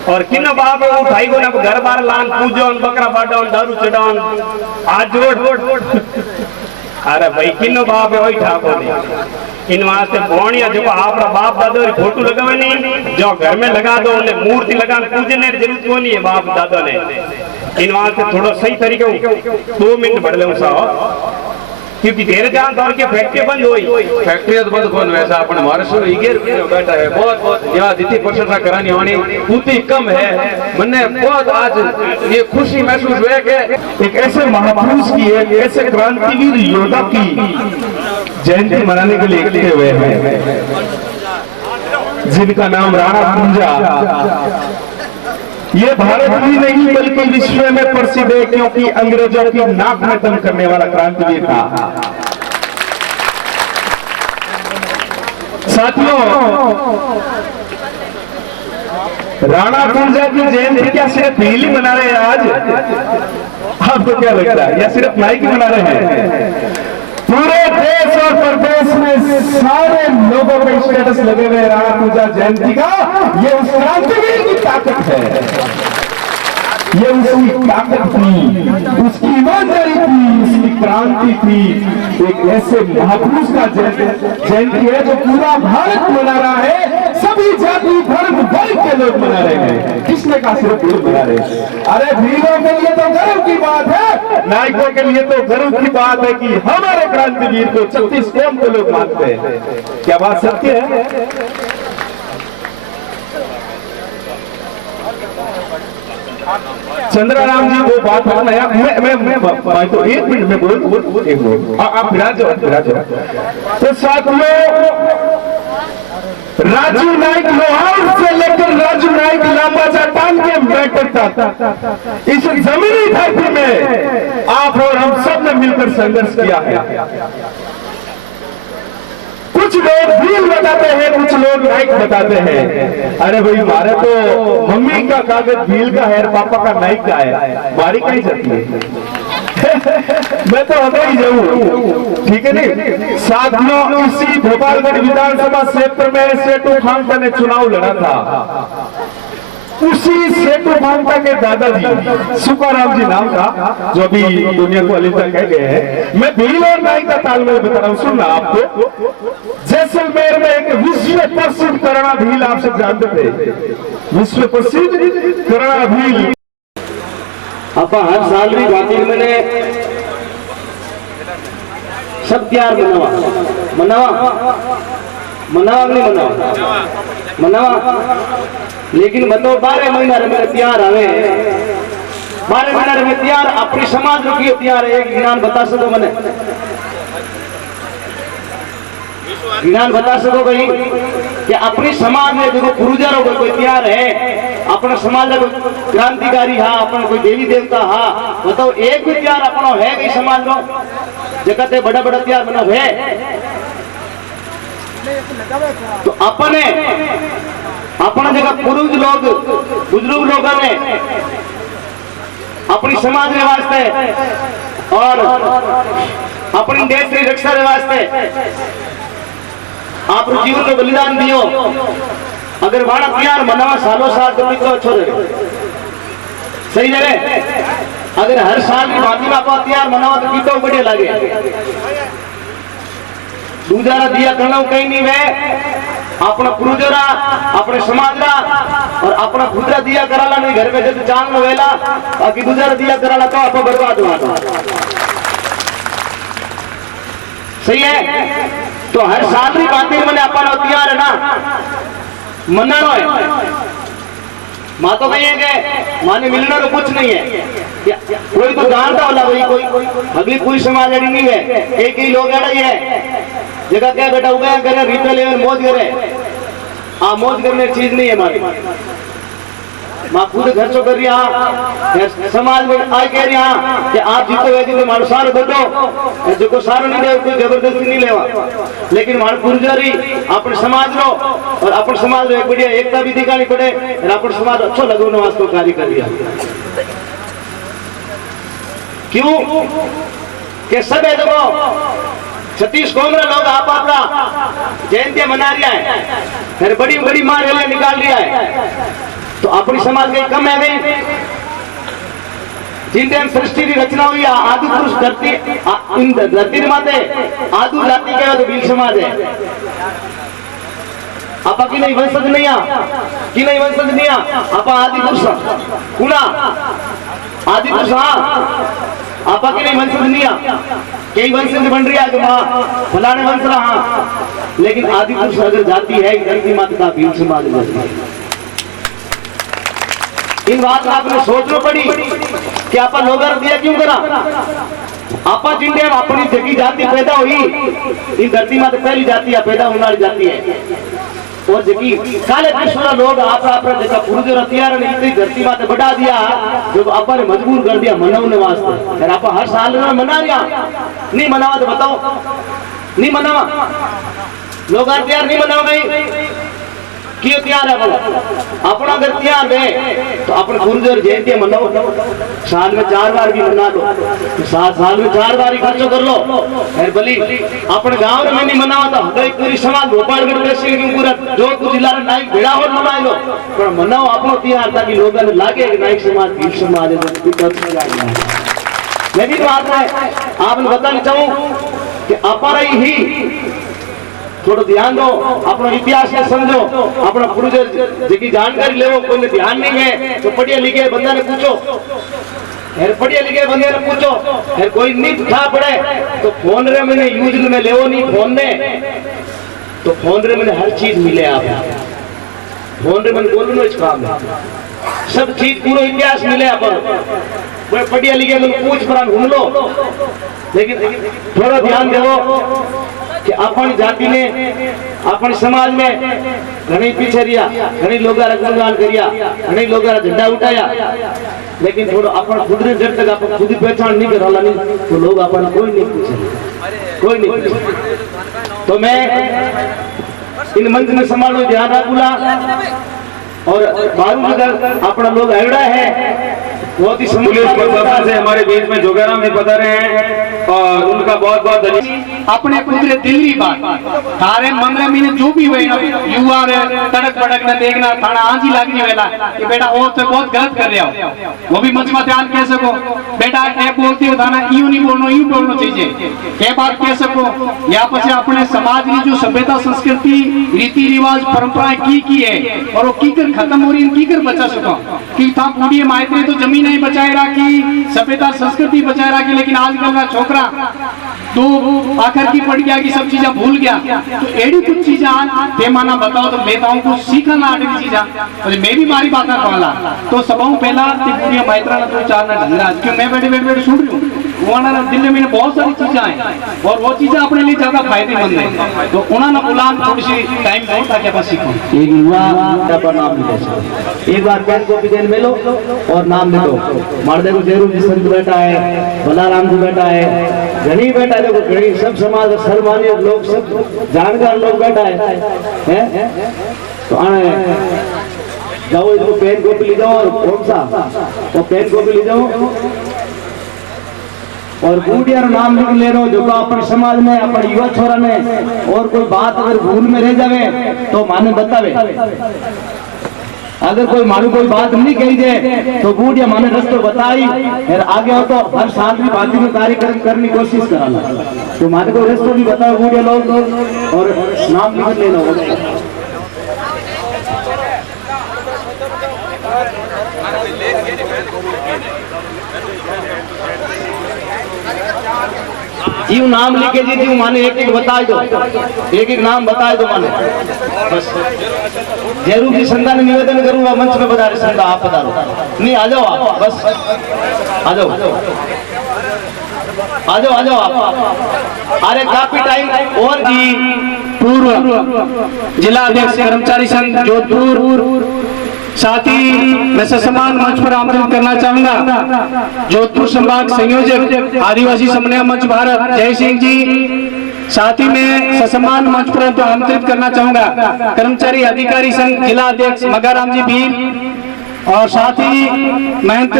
और किन बाप उठाई को ना घर बार लान पूजो बकरा बाडो दारू चढ़ान आज रोड अरे भाई किन बाप है वही ठाको ने। इन वास्ते बोनिया जो आपका बाप दादो री फोटो लगावे नहीं जो घर में लगा दो उन्हें मूर्ति लगान पूजने की जरूरत को नहीं है बाप दादो ने। इन वास्ते थोड़ा सही तरीके 2 मिनट बढ़ ले क्योंकि तेरे जान दौर की फैक्ट्री बंद हुई फैक्ट्री तो बंद कौन वैसा अपन महाराष्ट्र में 11 बैठा है बहुत यहाँ जितनी प्रशंसा करानी होनी उतनी कम है। मैंने बहुत आज ये खुशी महसूस हुआ कि एक ऐसे महापुरुष की एक ऐसे क्रांतिवीर योद्धा की जयंती मनाने के लिए इकट्ठे हुए हैं जिनका नाम राणा पूंजा। ये भारत ही नहीं बल्कि विश्व में प्रसिद्ध है क्योंकि अंग्रेजों की नाक में दम करने वाला क्रांतिवीर था। साथियों राणा पूंजा की जयंती क्या सिर्फ भील ही मना रहे हैं आज? आपको क्या लगता है या सिर्फ नाइक ही मना रहे हैं? पूरे देश और प्रदेश में सारे लोगों के स्टेटस लगे हुए राणा पूंजा जयंती का। ये उस क्रांतिवीर की ताकत है, ये उसकी ताकत थी, उसकी ईमानदारी थी, उसकी क्रांति थी। एक ऐसे महापुरुष का जयंती है जो पूरा भारत मना रहा है। सभी जाति धर्म वर्ग के लोग मना रहे हैं। किसने कहा सिर्फ भील मना रहे हैं? अरे भीलों के लिए तो गर्व की बात है, नायकों के लिए तो गर्व की बात है कि हमारे क्रांतिवीर को 36 कौम के लोग मानते हैं। क्या बात सत्य है? चंद्राराम जी वो बात है नया मैं तो 1 मिनट में बोल आप विराज तो साथियों, राजू नाइक लोहार से लेकर राजू नाइक लांबा चट्टान के मैटर तक इस जमीनी धरती में आप और हम सब ने मिलकर संघर्ष किया है। कुछ लोग भील बताते हैं, कुछ लोग नाइक बताते हैं। अरे भाई हमारे तो मम्मी का कागज भील का है, पापा का नाइक का है, बारी कहीं जाती है। मैं तो होता ही जाऊं, ठीक है नहीं। साथियों, इसी भोपालगढ़ विधानसभा क्षेत्र में सेठू खानका ने चुनाव लड़ा था। उसी सेठू खानका के दादाजी सुकाराम जी नाम का, जो भी दुनिया को अलविदा कह गए हैं। मैं भील और नाइक का तालमेल बता रहा हूं, सुनना आपको। जैसलमेर में एक विश्व प्रसिद्ध करणा भील, आप सब जानते थे, विश्व प्रसिद्ध करणा भील। आप हर साल भी बातें मैंने सब त्योहार मनावा नहीं मनावा, लेकिन बताओ 12 महीना में त्योहार आवे, 12 महीना में त्योहार अपनी समाज की त्योहार है। एक ज्ञान बता सको मैंने, ज्ञान बता सको भाई कि अपनी समाज में देखो पूर्वजों का कोई त्योहार है, अपना समाज का कोई क्रांतिकारी हा, अपना कोई देवी देवता हा, बताओ एक भी त्योहार अपना है कि समाज में जगत बड़ा बड़ा त्योहार बना है। तो अपने अपना जगह पूर्वज लोग बुजुर्ग लोगों ने अपनी समाज के वास्ते और अपनी देश की रक्षा के वास्ते आप जीवन को बलिदान दियो। अगर वाड़ा त्योहार मनावा सालों साल तो कितना अच्छो रहे, सही जगह। अगर हर साल की भांति में आप त्योहार मनावा तो कितना बढ़िया लगे। दूसरा दिया करना कहीं नहीं है, अपना पूर्वजरा अपने समाज और अपना खुदरा दिया कराला नहीं घर में जब चांद में वेला, बाकी दूसरा दिया कराला तो आप बर्बाद हुआ। सही है। तो हर साल की बातें मैंने अपना त्योहार है ना मनाना है। माँ तो कही है कि माने मिलना तो कुछ नहीं है, कोई तो जानता होला भाई, कोई अभी कोई समाज अड़ी नहीं है, एक ही लोग अड़ा ही है जगह क्या बेटा उगाया करे रीता ले मौज करे। मौज करने की चीज नहीं है हमारी। माँ खुद खर्चो कर रही समाज में आई कह रही कि आप जीतो है तो मारो सारो दो, जो को सारो नहीं दे कोई जबरदस्ती नहीं लेवा, लेकिन मारो पुरजारी अपने समाज लो और अपने समाज में एक बढ़िया एकता भी दिखानी पड़े और अपने समाज अच्छो लगने वास्ते कार्य कर दिया। क्यों कि सब है देखो 36 कौम लोग आप अपना जयंती मना रहा है, फिर बड़ी बड़ी मां रैलियां निकाल रहा है। तो अपनी समाज की कम है गई। जिन टाइम सृष्टि की रचना हुई आदि पुरुष धरती माते आदु जाति के तो भील समाज है। आप की नहीं वंशज नहीं कि नहीं वंशज नहीं आप आदि पुरुष कुणा आदि पुरुष आप की नहीं वंशज नहीं कई वंशज बन रही है माँ फलाने वंश रहा, लेकिन आदि पुरुष अगर जाति है धरती माता का भील समाज में। इन बात आपने सोचना पड़ी कि आप लोग दिया क्यों करा। आप जिन अपनी जगी जाति पैदा हुई, इन धरती में तो पहली जाति पैदा होने वाली जाति है, और जगी काले पिछड़ा लोग आप जैसा पुरुष हथियार ने इतनी धरती में बढ़ा दिया जो अपन ने मजबूर कर दिया मनाने वास्ते। फिर आप हर साल मना रहा नहीं मनावा तो बताओ नहीं मनावा लोग हथियार नहीं मनाओ भाई क्यों त्योहार है बोलो अपना अगर त्योहार है तो अपने गुरुदेव जयंती मनाओ, साल में 4 बार भी मना लो, तो 7 साल में 4 बार ही खर्चो कर लो। फिर भली अपने गांव में नहीं मनावा तो हृदय पूरी समाज भोपालगढ़ पूरा जोधपुर जिला में नाइक भेड़ा और मना लो, पर मनाओ अपनो त्योहार ताकि लोगों ने लागे नाइक समाज भील समाज है। लेकिन बात है आपने बताना चाहूँ कि अपना ही थोड़ा ध्यान दो, अपना इतिहास ने समझो, अपना पूर्वज जी की जानकारी ले, कोई ध्यान नहीं है तो पढ़िया लिखे बंदा ने पूछो, पढ़िए लिखे बंदे ने पूछो, कोई नहीं था पड़े तो फोन रे मैंने यूज में ले नहीं फोन ने, तो फोन रे मैंने हर चीज मिले आप, फोन रे मैंने बोलूँ इस काम है सब चीज पूरा इतिहास मिले अपन, कोई पढ़िया लिखे मैंने पूछ पर घूम लो, लेकिन थोड़ा ध्यान दो कि अपनी जाति ने अपने समाज में घनी पीछे रिया, घनी लोग गुणगान करिया, घनी लोग झंडा उठाया, लेकिन थोड़ा अपन खुद ने जब तक अपन खुद पहचान नहीं करा नहीं तो लोग अपन कोई नहीं पूछे, कोई नहीं पूछे। तो मैं इन मंच में संभालो ध्यान रखूंगा और बारू अगर अपना लोग अगड़ा है बहुत ही पुलिस प्रशासन से हमारे बीच में जोगाराम भी बता रहे हैं और उनका बहुत बहुत धन्यवाद। अपने कुदरे दिल्ली बात थारे मन में जो भी हुए युवा तड़क भड़क न देखना थाना आंधी लागनी वेला कि बेटा वो तो बहुत गलत कर रहे हो, वो भी मच मत ध्यान कह सको बेटा क्या बोलते हो थाना यूं नहीं बोलना यूं बोलना चाहिए, क्या बात कह सको यहाँ पर अपने समाज की जो सभ्यता संस्कृति रीति रिवाज परंपराएं की है और वो की कर खत्म हो रही की कर बचा सको कि था पूरी मायते तो जमीन नहीं बचाए रखी, सभ्यता संस्कृति बचाए रखी, लेकिन आजकल का छोकरा तो आखिर की पड़ गया कि सब चीजें भूल गया, तो एडी कुछ चीजें पैमाना बताओ तो मैं ताऊं को सीखना आड़ी चीजें तो मैं भी मारी बात वाला तो सबों पहला पूरी मायत्रा ना तो चार ना ढंगरा क्यों मैं बैठे बैठे सुन रही हूँ वो दिल्ली में बहुत सारी चीजें हैं और वो चीजें अपने लिए ज्यादा फायदेमंद है, तो उन्होंने बुलान थोड़ी सी टाइम दो ताकि आप सीखो। एक युवा पर नाम लिखो, एक बार पेन कॉपी देन में लो और नाम लिखो। मार देखो जरूर जी संत बैठा है, बलाराम जी बैठा है, घनी बैठा है, देखो घनी सब समाज सर्वमान्य लोग सब जानकार लोग बैठा है? तो आने जाओ इसको पेन कॉपी ले जाओ और कौन सा वो पेन कॉपी ले जाओ और बूढ़िया नाम लिख ले लो जो अपने समाज में अपने युवा छोरा ने और कोई बात अगर भूल में रह जावे तो माने बतावे, अगर कोई मानू कोई बात नहीं कही जाए तो बूढ़िया माने रस्तो बताई फिर आगे हो तो हर साल भी बात में कार्यक्रम करने की कोशिश कराना, तो माने को रस्तो भी बताओ बूढ़िया लोग और नाम लिख ले लो। जीव नाम लिखे जी जीव माने एक एक बता दो, एक एक नाम बता दो माने बस। जरूर जी संदा ने निवेदन करूंगा मंच में बता रहे संदा आप बता दो नहीं आ जाओ आप बस आ जाओ आ जाओ आ जाओ आप। अरे काफी टाइम और जी पूर्व जिला अध्यक्ष कर्मचारी संघ जोधपुर, साथ ही मैं ससमान मंच पर आमंत्रित करना चाहूंगा जोधपुर संभाग संयोजक आदिवासी समन्वय मंच भारत जय सिंह जी, साथ ही मैं ससमान मंच पर आमंत्रित करना चाहूंगा कर्मचारी अधिकारी संघ जिला अध्यक्ष मगाराम जी भील, और साथ ही महंत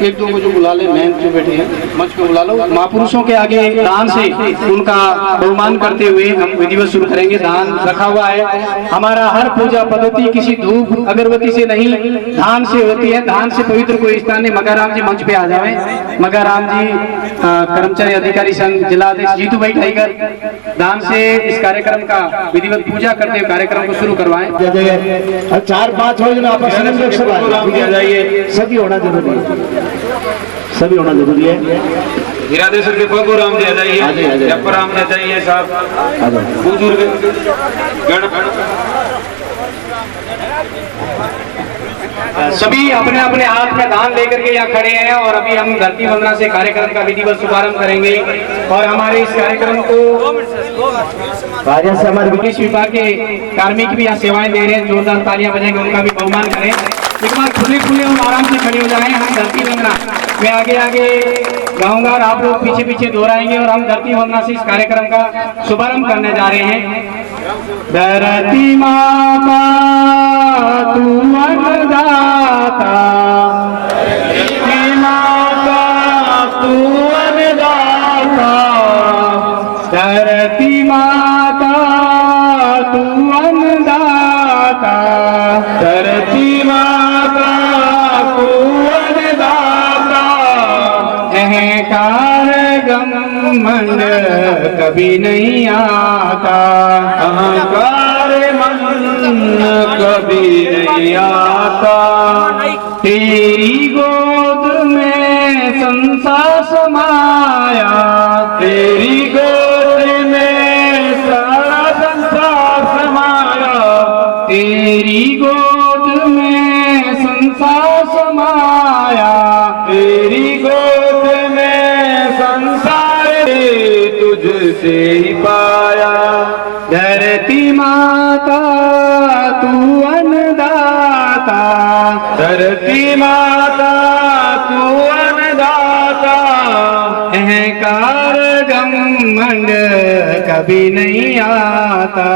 एक दो को जो बुला ले, महंत जो बैठे हैं मंच पे बुला लो। महापुरुषों के आगे दान से उनका बहुमान करते हुए हम विधिवत शुरू करेंगे। दान रखा हुआ है, हमारा हर पूजा पद्धति किसी धूप अगरबत्ती से नहीं दान से होती है। दान से पवित्र कोई स्थान नहीं। मगाराम जी मंच पे आ जाए। मगाराम जी कर्मचारी अधिकारी संघ जिला अध्यक्ष जीतू भाई टाइगर दान से इस कार्यक्रम का विधिवत पूजा करते हुए कार्यक्रम को शुरू करवाएं। 4-5 जाइए, सभी होना जरूरी है, सभी होना जरूरी है। हिरादेश्वर के पगो राम जी आ जाइए, जप्पर राम जी आ जाइए साहब, बुजुर्ग गण सभी अपने अपने हाथ में दान लेकर के यहाँ खड़े हैं और अभी हम धरती वंदना से कार्यक्रम का विधिवत शुभारंभ करेंगे। और हमारे इस कार्यक्रम को राज्य से हमारे ब्रिटिश विभाग के कार्मिक भी यहाँ सेवाएं दे रहे हैं, जोरदार तालियां बजाएंगे, उनका भी बहुमान करें। एक बार खुले खुले और आराम से खड़े हो जाएं। हम धरती वंदना मैं आगे आगे गाऊंगा और आप लोग पीछे पीछे दोहराएंगे और हम धरती वंदना से इस कार्यक्रम का शुभारंभ करने जा रहे हैं। धरती माता तू अन्नदाता, धरती माता तू अन्नदाता, धरती माता तू अन्नदाता, धरती माता तू अन्नदाता, अहंकार घमंड कभी नहीं आता। अहंकार मन कभी नहीं आता। तेरी गोद में संसार समाया, तेरी गोद में सारा संसार समाया। तेरी गोद में संसार समाया, तेरी गोद में संसार तुझसे ही पाया। धरती माता तू अन्नदाता, धरती माता तू अन्नदाता। अहंकार घमंड कभी नहीं आता।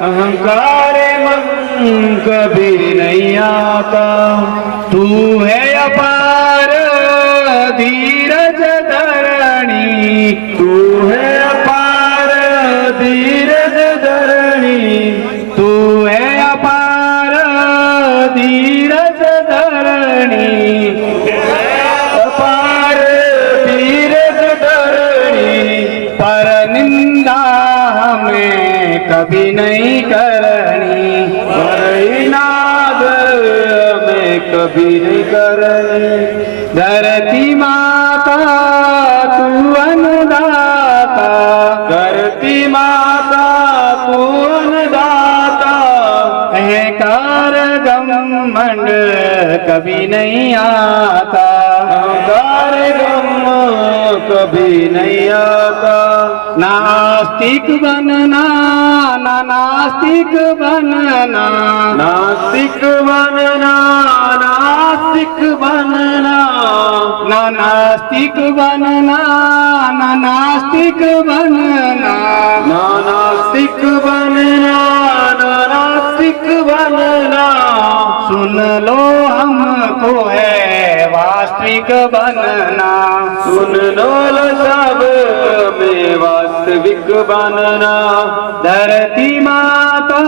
अहंकार मन कभी नहीं आता। तू है अपार धीरज धरणी, तू है अपार धीरज धरणी। तू है अपार धीरज धरणी, अपार धीरज धरणी। पर निंदा हमें कभी नहीं करनी। नाद में कभी नहीं करनी। धरती माता तू अन्नदाता, धरती माता तू अन्नदाता। अहंकार घमंड कभी नहीं आता। अहंकार गम कभी नहीं आता। नास्तिक बनना ना नास्तिक बनना, नास्तिक बनना नास्तिक बनना। ना नास्तिक बनना ना नास्तिक बनना। ना नास्तिक बनना ना नास्तिक बनना। सुन लो हमको है वास्तविक बनना। सुन लो सब में वास्तविक बनना। धरती माता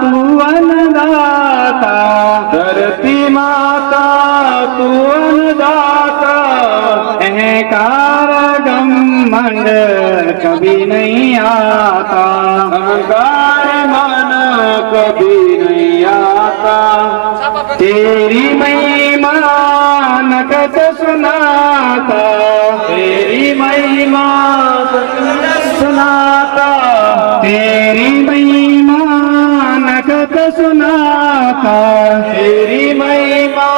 तू अन्नदाता, धरती माता तू अन्नदाता। अहंकार घमंड कभी नहीं आता। अहंकार मन कभी नहीं आता। तेरी महिमा नकत सुनाता, तेरी महिमा सुनाता। तेरी महिमा नकत सुनाता। तेरी महिमा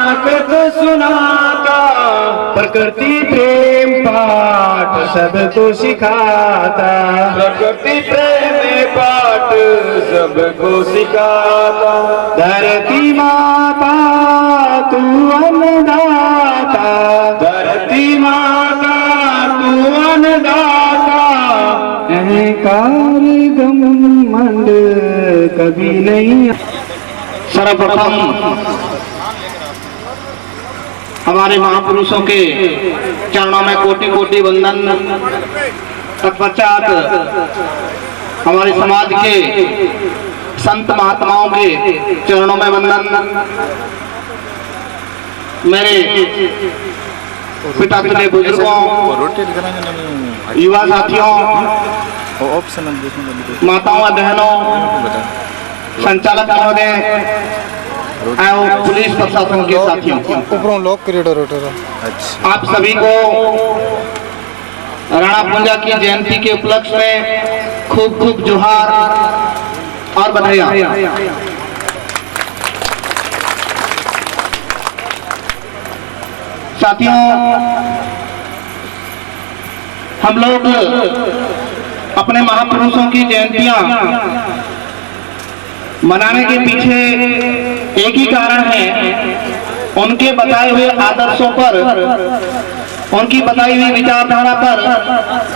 नकत सुनाता। प्रकृति प्रेम पाठ सबको सिखाता। प्रकृति प्रेम पाठ सबको सिखाता। धरती माता तू अन्नदाता, धरती माता तू अन्नदाता। अहंकार घमंड कभी नहीं। सर्वप्रथम हमारे महापुरुषों के चरणों में कोटि कोटि वंदन। तत्पश्चात हमारे समाज के संत महात्माओं के चरणों में वंदन। मेरे पिता तुल्य बुजुर्गों, युवा साथियों, माताओं और बहनों, संचालक महोदय एवं पुलिस प्रशासन के साथियों, आप सभी को राणा पुंजा की जयंती के उपलक्ष्य में खूब खूब जोहार और बधाइयां। साथियों, हम लोग अपने महापुरुषों की जयंतियां मनाने के पीछे एक ही कारण है, उनके बताए हुए आदर्शों पर, उनकी बताई हुई विचारधारा पर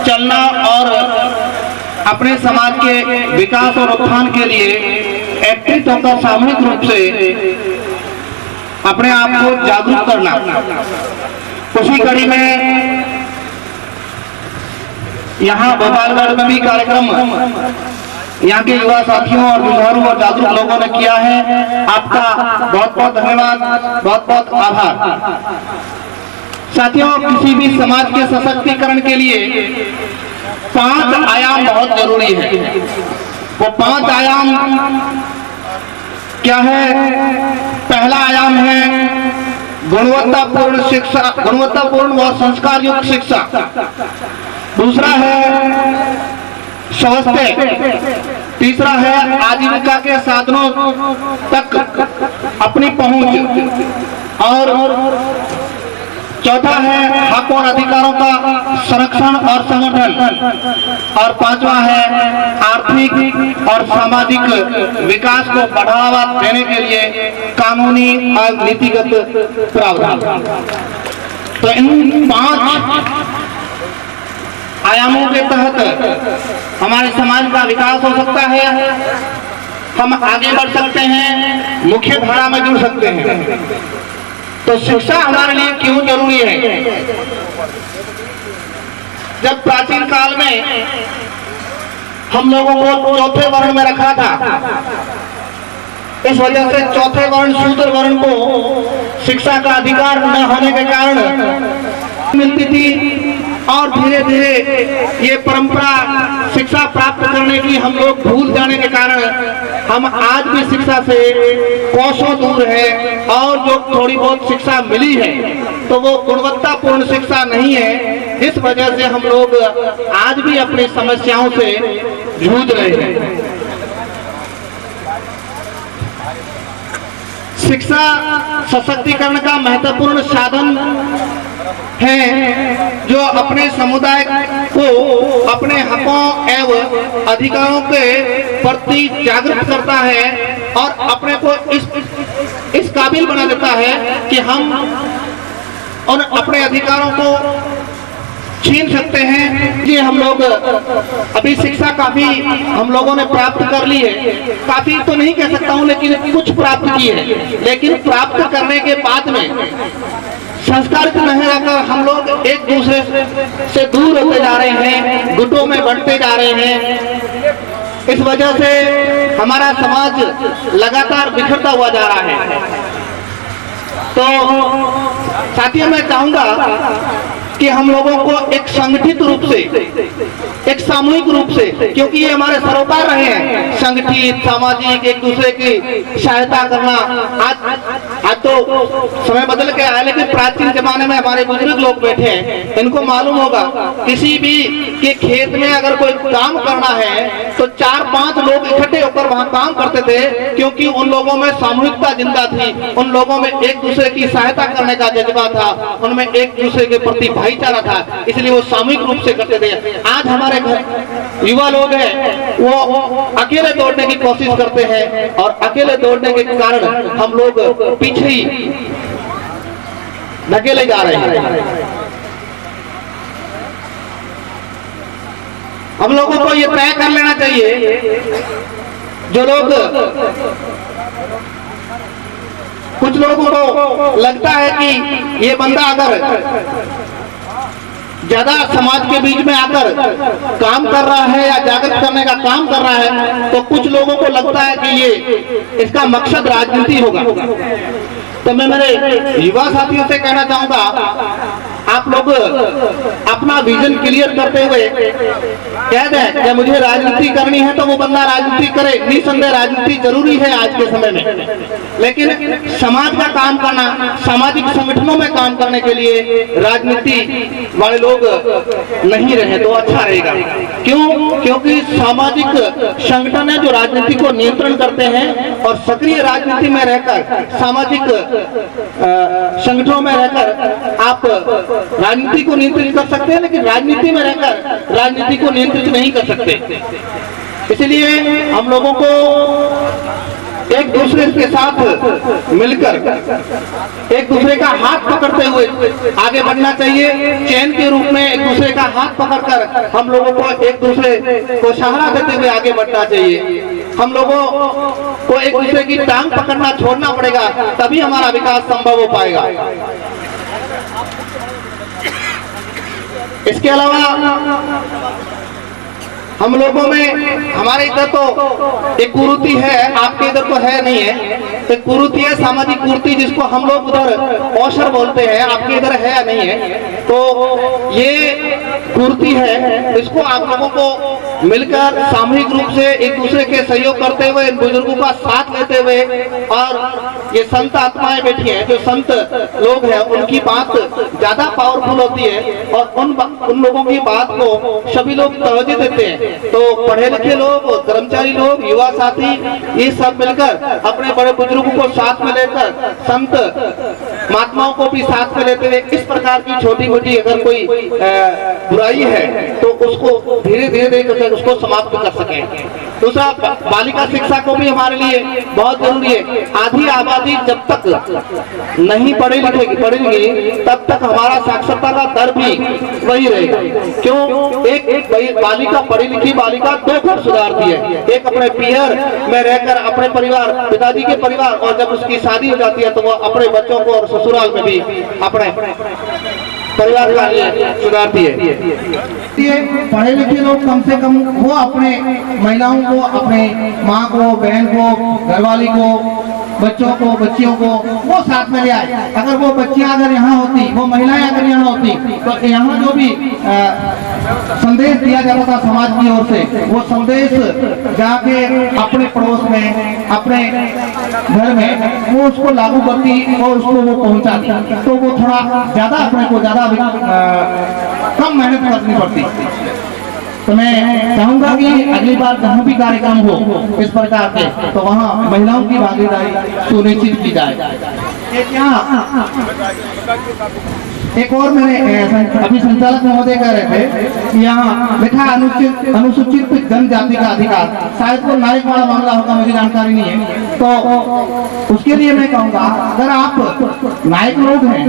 चलना और अपने समाज के विकास और उत्थान के लिए एकत्रित होकर सामूहिक रूप से अपने आप को जागरूक करना। उसी कड़ी में यहाँ भोपालगढ़ में भी कार्यक्रम यहाँ के युवा साथियों और जुझारू और जागरूक लोगों ने किया है। आपका बहुत बहुत धन्यवाद, बहुत बहुत आभार। साथियों, किसी भी समाज के सशक्तिकरण के लिए 5 आयाम बहुत जरूरी है। वो 5 आयाम क्या है? पहला आयाम है गुणवत्तापूर्ण शिक्षा, गुणवत्तापूर्ण व संस्कार युक्त शिक्षा। दूसरा है स्वास्थ्य। तीसरा है आजीविका के साधनों तक अपनी पहुंच। और चौथा है हक और अधिकारों का संरक्षण और संगठन। और पांचवा है आर्थिक और सामाजिक विकास को बढ़ावा देने के लिए कानूनी और नीतिगत प्रावधान। तो इन 5 आयामों के तहत हमारे समाज का विकास हो सकता है, हम आगे बढ़ सकते हैं, मुख्य धारा में जुड़ सकते हैं। तो शिक्षा हमारे लिए क्यों जरूरी है? जब प्राचीन काल में हम लोगों को चौथे वर्ण में रखा था, इस वजह से चौथे वर्ण शूद्र वर्ण को शिक्षा का अधिकार न होने के कारण मिलती थी। और धीरे धीरे ये परंपरा शिक्षा प्राप्त करने की हम लोग भूल जाने के कारण हम आज भी शिक्षा से कोसों दूर है। और जो थोड़ी बहुत शिक्षा मिली है तो वो गुणवत्तापूर्ण शिक्षा नहीं है, जिस वजह से हम लोग आज भी अपनी समस्याओं से जूझ रहे हैं। शिक्षा सशक्तिकरण का महत्वपूर्ण साधन है, जो अपने समुदाय को अपने हकों एवं अधिकारों के प्रति जागरूक करता है और अपने को इस काबिल बना देता है कि हम उन अपने अधिकारों को छीन सकते हैं। ये हम लोग अभी शिक्षा काफी हम लोगों ने प्राप्त कर ली है, काफी तो नहीं कह सकता हूँ, लेकिन कुछ प्राप्त की है। लेकिन प्राप्त करने के बाद में संस्कारित नहीं रहकर हम लोग एक दूसरे से दूर होते जा रहे हैं, गुटों में बढ़ते जा रहे हैं। इस वजह से हमारा समाज लगातार बिखरता हुआ जा रहा है। तो साथियों, मैं चाहूंगा कि हम लोगों को एक संगठित रूप से, एक सामूहिक रूप से, क्योंकि ये हमारे सरोकार रहे हैं, संगठित सामाजिक एक दूसरे की सहायता करना। आज तो समय बदल के आया, लेकिन प्राचीन जमाने में हमारे बुजुर्ग लोग बैठे हैं, इनको मालूम होगा किसी भी के खेत में अगर कोई काम करना है तो 4-5 लोग इकट्ठे होकर वहां काम करते थे, क्योंकि उन लोगों में सामूहिकता जिंदा थी, उन लोगों में एक दूसरे की सहायता करने का जज्बा था, उनमें एक दूसरे के प्रति भाईचारा था, इसलिए वो सामूहिक रूप से करते थे। आज हमारे घर युवा लोग हैं, वो अकेले दौड़ने की कोशिश करते हैं और अकेले दौड़ने के कारण हम लोग पीछे ही धकेले जा रहे हैं। हम लोगों को ये तय कर लेना चाहिए, जो लोग, कुछ लोगों को लगता है कि ये बंदा अगर ज्यादा समाज के बीच में आकर काम कर रहा है या जागृत करने का काम कर रहा है, तो कुछ लोगों को लगता है कि ये इसका मकसद राजनीति होगा। तो मैं मेरे युवा साथियों से कहना चाहूंगा, आप लोग अपना विजन क्लियर करते हुए कह दें कि मुझे राजनीति करनी है, तो वो बंदा राजनीति करे। निसंदेह राजनीति जरूरी है आज के समय में, लेकिन समाज का काम करना, सामाजिक संगठनों में काम करने के लिए राजनीति वाले लोग नहीं रहे तो अच्छा रहेगा। क्यों? क्योंकि सामाजिक संगठन है जो राजनीति को नियंत्रण करते हैं, और सक्रिय राजनीति में रहकर, सामाजिक संगठनों में रहकर आप राजनीति को नियंत्रित कर सकते हैं, लेकिन राजनीति में रहकर राजनीति को नियंत्रित नहीं कर सकते। इसलिए हम लोगों को एक दूसरे के साथ मिलकर, एक दूसरे का हाथ पकड़ते हुए आगे बढ़ना चाहिए। चैन के रूप में एक दूसरे का हाथ पकड़कर हम लोगों को एक दूसरे को सहारा देते हुए आगे बढ़ना चाहिए। हम लोगों को एक दूसरे की टांग पकड़ना छोड़ना पड़ेगा, तभी हमारा विकास संभव हो पाएगा। इसके अलावा हम लोगों में, हमारे इधर तो एक कुरीति है, आपके इधर तो है नहीं है, एक कुरीति है, सामाजिक कुरीति, जिसको हम लोग उधर अवसर बोलते हैं, आपके इधर है या नहीं है। तो ये कुरीति है, इसको आप लोगों को मिलकर सामूहिक रूप से एक दूसरे के सहयोग करते हुए, इन बुजुर्गों का साथ लेते हुए, और ये संत आत्माएं बैठी हैं, जो संत लोग हैं, उनकी बात ज्यादा पावरफुल होती है और उन लोगों की बात को सभी लोग तवज्जो देते हैं। तो पढ़े लिखे लोग, कर्मचारी लोग, युवा साथी, ये सब मिलकर अपने बड़े बुजुर्गों को साथ में लेकर, संत महात्माओं को भी साथ में लेते हुए, इस प्रकार की छोटी मोटी अगर कोई बुराई है तो उसको धीरे धीरे उसको समाप्त कर सके। दूसरा, बालिका शिक्षा को भी हमारे लिए बहुत जरूरी है। आधी आबादी जब तक नहीं पढ़ेगी तब तक हमारा साक्षरता का दर भी वही रहेगा। क्यों? एक बालिका, पढ़ी लिखी बालिका दो घर सुधारती है, एक अपने पियर में रहकर अपने परिवार, पिताजी के परिवार, और जब उसकी शादी हो जाती है तो वो अपने बच्चों को और ससुराल में भी अपने परिवार का सुधारती है। ये पढ़े लिखे लोग कम से कम वो अपने महिलाओं को, अपने माँ को, बहन को, घरवाली को, बच्चों को, बच्चियों को वो साथ में ले आए। अगर वो बच्चियां अगर यहाँ होती, वो महिलाएं अगर यहाँ होती, तो यहाँ जो भी संदेश दिया जाता था समाज की ओर से, वो संदेश जाके अपने पड़ोस में, अपने घर में वो उसको लागू करती और उसको वो पहुंचाती, तो वो थोड़ा ज्यादा अपने को ज्यादा कम मेहनत करनी पड़ती। तो मैं चाहूंगा कि अगली बार जहाँ भी कार्यक्रम हो इस प्रकार के, तो वहाँ महिलाओं की भागीदारी सुनिश्चित की जाए। एक और मैंने अभी संचालक महोदय कह रहे थे, यहाँ लिखा अनुसूचित जनजाति का अधिकार, शायद वो नायक वाला मामला होगा, मुझे जानकारी नहीं है। तो उसके लिए मैं कहूँगा, अगर आप नायक लोग हैं,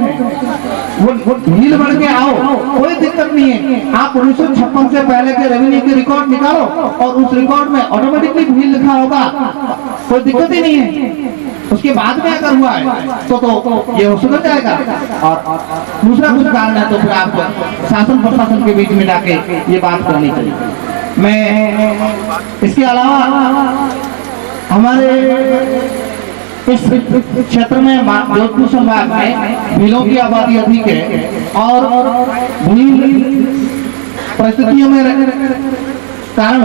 वो ढील बढ़ के आओ, कोई दिक्कत नहीं है। आप 1956 से पहले के रेवेन्यू के रिकॉर्ड निकालो और उस रिकॉर्ड में ऑटोमेटिकली भील लिखा होगा, कोई दिक्कत ही नहीं है। उसके बाद में अगर हुआ है तो ये सुधर जाएगा। और दूसरा कुछ कारण है तो फिर आप शासन प्रशासन के बीच में जाके ये बात करनी चाहिए। मैं इसके अलावा हमारे इस क्षेत्र में जोधपुर संभाग में भीलों की आबादी अधिक है और भील परिस्थितियों में कारण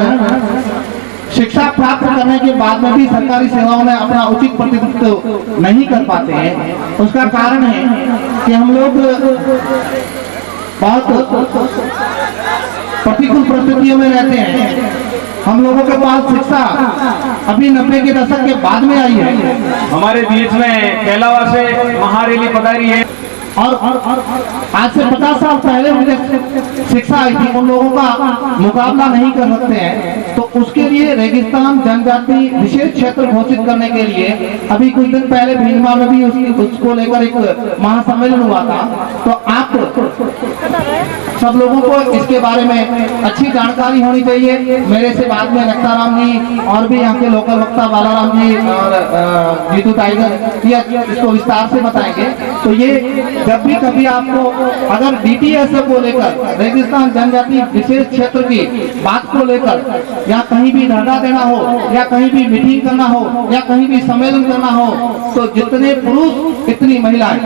शिक्षा प्राप्त करने के बाद में भी सरकारी सेवाओं में अपना उचित प्रतिनिधित्व नहीं कर पाते हैं। उसका कारण है कि हम लोग बहुत प्रतिकूल परिस्थितियों में रहते हैं। हम लोगों के पास शिक्षा अभी 90 के दशक के बाद में आई है। हमारे बीच में केलावा से महारैली पधारी है और आज से 50 साल पहले मुझे शिक्षा आई थी, उन लोगों का मुकाबला नहीं कर सकते हैं। तो उसके लिए रेगिस्तान जनजाति विशेष क्षेत्र घोषित करने के लिए अभी कुछ दिन पहले भीलवाड़ा में भी उसको लेकर एक महासम्मेलन हुआ था। तो आप सब लोगों को इसके बारे में अच्छी जानकारी होनी चाहिए। मेरे से बाद में रक्ताराम जी और भी यहाँ के लोकल वक्ता बालाराम जी और जीतू टाइगर ये इसको विस्तार से बताएंगे। तो ये जब भी कभी आपको अगर डीटीएस को लेकर, रेगिस्तान जनजाति विशेष क्षेत्र की बात को लेकर या कहीं भी धरना देना हो या कहीं भी मीटिंग करना हो या कहीं भी सम्मेलन करना हो, तो जितने पुरुष इतनी महिलाएं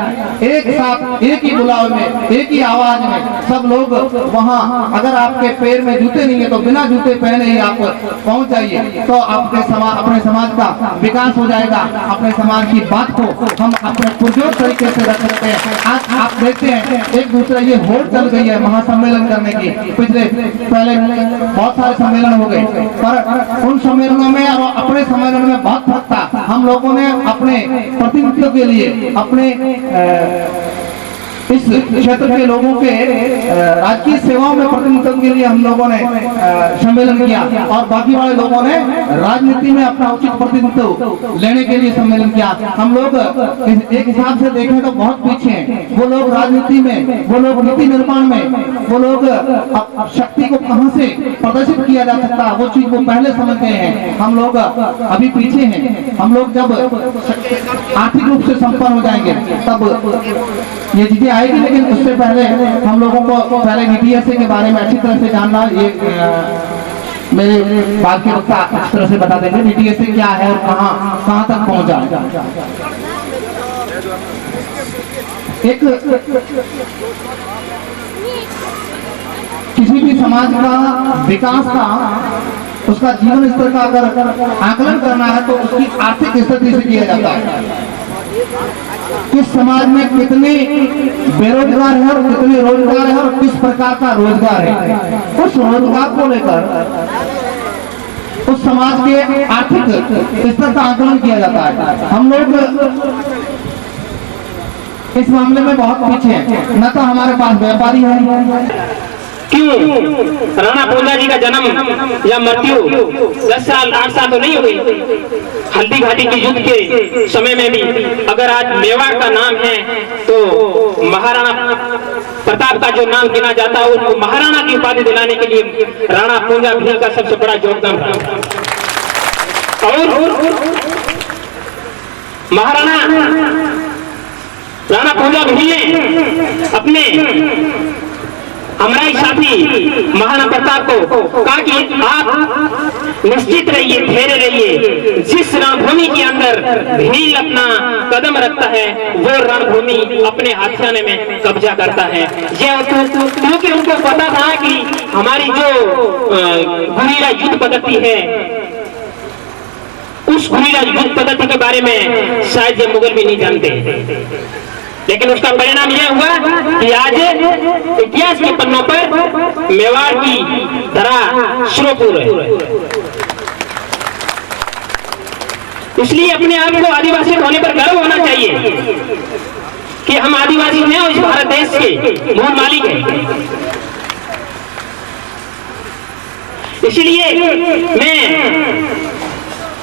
एक साथ एक ही बुलावे में, एक ही आवाज में सब लोग वहाँ, अगर आपके पैर में जूते नहीं है तो बिना जूते पहने ही आप पहुँच जाइए, तो आपके अपने समाज का विकास हो जाएगा। अपने समाज की बात को हम अपने पुरजोर तरीके से रख सकते हैं। आज आप देखते हैं एक दूसरे ये होड़ चल गई है महासम्मेलन करने की। पहले बहुत सारे सम्मेलन हो गए, पर उन सम्मेलनों में और अपने सम्मेलन में बहुत फर्क था। हम लोगों ने अपने प्रतिनिधित्व के लिए, अपने इस क्षेत्र के लोगों के राजकीय सेवाओं में प्रतिनिधित्व के लिए हम लोगों ने सम्मेलन किया और बाकी वाले लोगों ने राजनीति में अपना उचित प्रतिनिधित्व लेने के लिए सम्मेलन किया। हम लोग एक हिसाब से देखें तो बहुत पीछे हैं। वो लोग राजनीति में, वो लोग नीति निर्माण में, वो लोग शक्ति को कहां से प्रदर्शित किया जा सकता है वो चीज वो पहले समझ गए हैं। हम लोग अभी पीछे हैं। हम लोग जब आर्थिक रूप से संपन्न हो जाएंगे तब ये चीजें आएगी, लेकिन उससे पहले हम लोगों को पहले डीटीएस के बारे में अच्छी तरह से जानना, ये मेरे बात के वक्ता इस तरह से बता देंगे बीटीएसए क्या है और कहां तक पहुंचा। एक किसी भी समाज का विकास का, उसका जीवन स्तर का अगर आकलन करना है तो उसकी आर्थिक स्थिति से किया जाता है। किस समाज में कितने बेरोजगार है और कितने रोजगार है और किस प्रकार का रोजगार है, उस रोजगार को लेकर उस समाज के आर्थिक स्तर का आकलन किया जाता है। हम लोग इस मामले में बहुत पीछे हैं, न तो हमारे पास व्यापारी है। क्यों राणा पूंजा जी का जन्म या मृत्यु 10 साल 8 साल तो नहीं हुई। हल्दी घाटी के युद्ध के समय में भी अगर आज मेवाड़ का नाम है तो महाराणा प्रताप का जो नाम गिना जाता है उनको महाराणा की उपाधि दिलाने के लिए राणा पूंजा भील का सबसे बड़ा योगदान रहा। और महाराणा राणा पूंजा भील ने अपने हमारे साथी महाराणा प्रताप को कहा कि आप निश्चित रहिए, धैर्य रहिए। जिस रणभूमि के अंदर भील अपना कदम रखता है वो रणभूमि अपने हाथियाने में कब्जा करता है। क्योंकि उनको पता था कि हमारी जो गुरीला युद्ध पद्धति है उस गुरीला युद्ध पद्धति के बारे में शायद ये मुगल भी नहीं जानते। लेकिन उसका परिणाम यह हुआ कि आज इतिहास के पन्नों पर मेवाड़ की धरा श्रोपुर है। इसलिए अपने आप को आदिवासी होने पर गर्व होना चाहिए कि हम आदिवासी हैं और इस भारत देश के मूल मालिक हैं। इसलिए मैं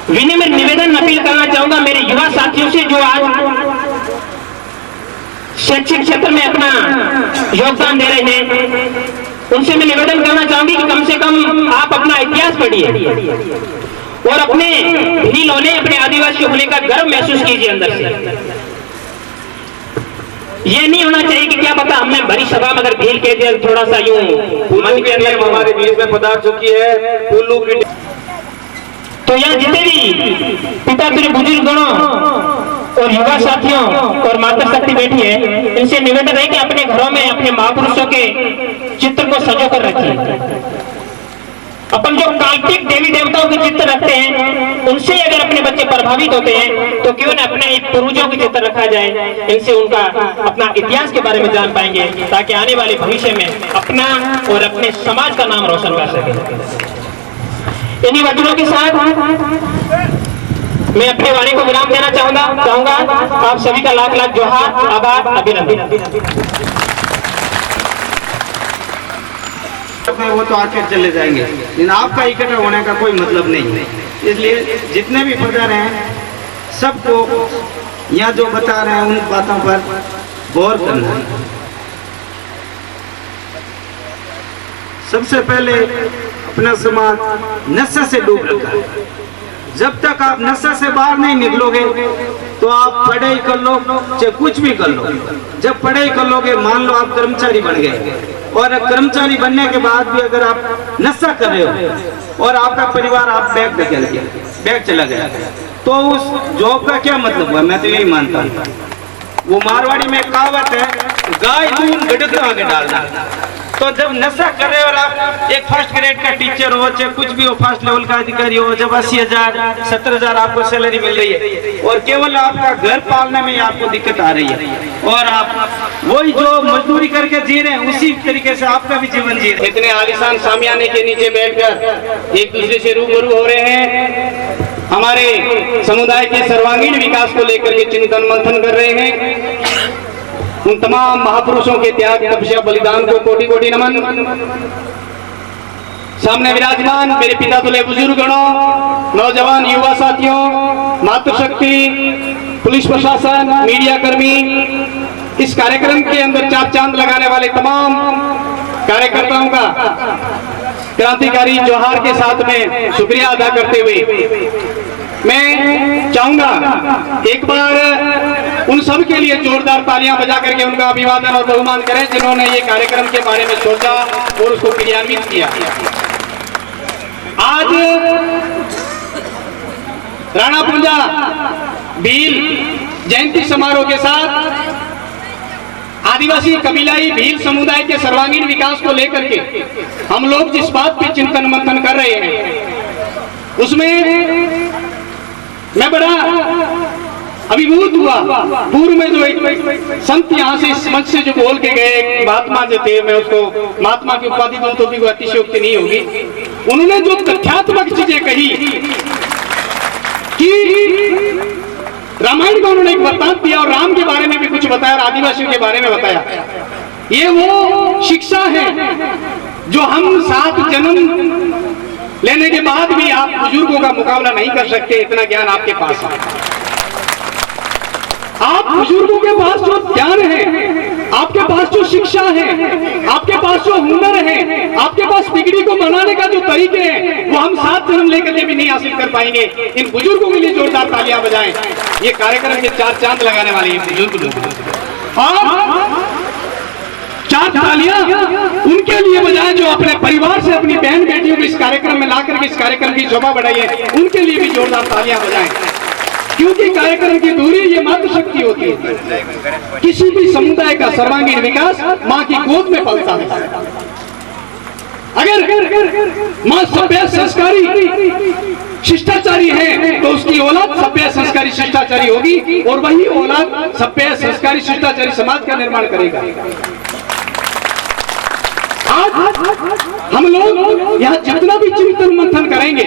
विनम्र निवेदन अपील करना चाहूंगा मेरे युवा साथियों से जो आज शैक्षिक क्षेत्र में अपना योगदान दे रहे हैं, उनसे मैं निवेदन करना चाहूंगी कि कम से कम आप अपना इतिहास पढ़िए और अपने भील होने, अपने आदिवासी होने का गर्व महसूस कीजिए अंदर से। ये नहीं होना चाहिए कि क्या पता हमने बड़ी सभा में अगर भील कह दिया थोड़ा सा यूं मन के अंदर हमारे बीच में पधार चुकी है पुल्लू की। तो यहाँ जितने भी पिता तेरे बुजुर्ग गणों और युवा साथियों और मातृशक्ति बैठी है, इनसे निवेदन है कि अपने घरों में अपने महापुरुषों के चित्र को सजो कर रखिए। अपन जो काल्पनिक देवी देवताओं के चित्र रखते हैं उनसे अगर अपने बच्चे प्रभावित होते हैं तो क्यों न अपने पूर्वजों के चित्र रखा जाए। इनसे उनका अपना इतिहास के बारे में जान पाएंगे ताकि आने वाले भविष्य में अपना और अपने समाज का नाम रोशन कर सके। इन्हीं वचनों के साथ मैं अपनी वाणी को विराम देना चाहूंगा। आप सभी का लाख लाख जोहार, आभार, अभिनंदन। वो तो आके चले जाएंगे, लेकिन आपका इकट्ठा होने का कोई मतलब नहीं है। इसलिए जितने भी पधारे हैं सबको यहाँ जो बता रहे हैं उन बातों पर गौर करना है। सबसे पहले अपना समाज नशा से डूब रखा है। जब तक आप नशा से बाहर नहीं निकलोगे तो आप पढ़ाई कर लो चाहे कुछ भी कर लो। जब पढ़ाई कर लोगे, मान लो आप कर्मचारी बन गए और कर्मचारी बनने के बाद भी अगर आप नशा कर रहे हो और आपका परिवार आप बैग निकल गया, बैग चला गया, तो उस जॉब का क्या मतलब हुआ? मैं तो यही मानता हूँ। वो मारवाड़ी में कहावत है, गाय दूध गड़क आगे डालना। तो जब नशा कर रहे हो और आप एक फर्स्ट ग्रेड का टीचर हो चाहे कुछ भी हो, फर्स्ट लेवल का अधिकारी हो, जब 80,000 70,000 आपको सैलरी मिल रही है और केवल आपका घर पालने में आपको दिक्कत आ रही है और आप वही जो मजदूरी करके जी रहे हैं उसी तरीके से आपका भी जीवन जी रहे हैं। इतने आलिशान सामियाने के नीचे बैठकर एक दूसरे से रूबरू हो रहे हैं, हमारे समुदाय के सर्वांगीण विकास को लेकर के चिंतन मंथन कर रहे हैं। उन तमाम महापुरुषों के त्याग, तपस्या, बलिदान को कोटि कोटि नमन। सामने विराजमान मेरे पिता तुल्य बुजुर्गगणों, नौजवान युवा साथियों, मातृशक्ति, पुलिस प्रशासन, मीडिया कर्मी, इस कार्यक्रम के अंदर चार चांद लगाने वाले तमाम कार्यकर्ताओं का क्रांतिकारी जोहार के साथ में शुक्रिया अदा करते हुए मैं चाहूंगा एक बार उन सब के लिए जोरदार तालियां बजा करके उनका अभिवादन और बहुमान करें जिन्होंने ये कार्यक्रम के बारे में सोचा और उसको क्रियान्वित किया। आज राणा पुंजा भील जयंती समारोह के साथ आदिवासी कबीलाई भील समुदाय के सर्वांगीण विकास को लेकर के हम लोग जिस बात पे चिंतन मंथन कर रहे हैं उसमें मैं बड़ा अभिभूत हुआ। पूर्व में जो एक संत यहाँ से इस मंच से जो बोल के गए, एक महात्मा जो थे, मैं उसको महात्मा की उपाधि दूं तो भी कोई अतिशयोक्ति नहीं होगी, उन्होंने जो तथ्यात्मक चीजें कही कि रामायण का उन्होंने एक वृत्तांत दिया और राम के बारे में भी कुछ बताया और आदिवासियों के बारे में बताया। ये वो शिक्षा है जो हम 7 जन्म लेने के बाद भी आप बुजुर्गों का मुकाबला नहीं कर सकते, इतना ज्ञान आपके पास है। आप बुजुर्गों के पास जो ज्ञान है, आपके पास जो शिक्षा है, आपके पास जो हुनर है, आपके पास बिगड़ी को बनाने का जो तरीके हैं, वो हम 7 जन्म लेकर के भी नहीं हासिल कर पाएंगे। इन बुजुर्गों के लिए जोरदार तालियां बजाएं। ये कार्यक्रम के 4 चांद लगाने वाले हैं बुजुर्ग लोग, और 4 तालियां उनके लिए बजाएं जो अपने परिवार से अपनी बहन बेटियों को इस कार्यक्रम में लाकर के इस कार्यक्रम की शोभा बढ़ाई है, उनके लिए भी जोरदार तालियां बजाएं। क्योंकि कार्यक्रम की दूरी ये मातृशक्ति होती है। किसी भी समुदाय का सर्वांगीण विकास माँ की गोद में पलता है। अगर माँ सभ्य संस्कारी शिष्टाचारी है तो उसकी औलाद सभ्य संस्कारी शिष्टाचारी होगी और वही औलाद सभ्य संस्कारी शिष्टाचारी समाज का निर्माण करेगा। आज हम लोग यहाँ जितना भी चिंतन मंथन करेंगे,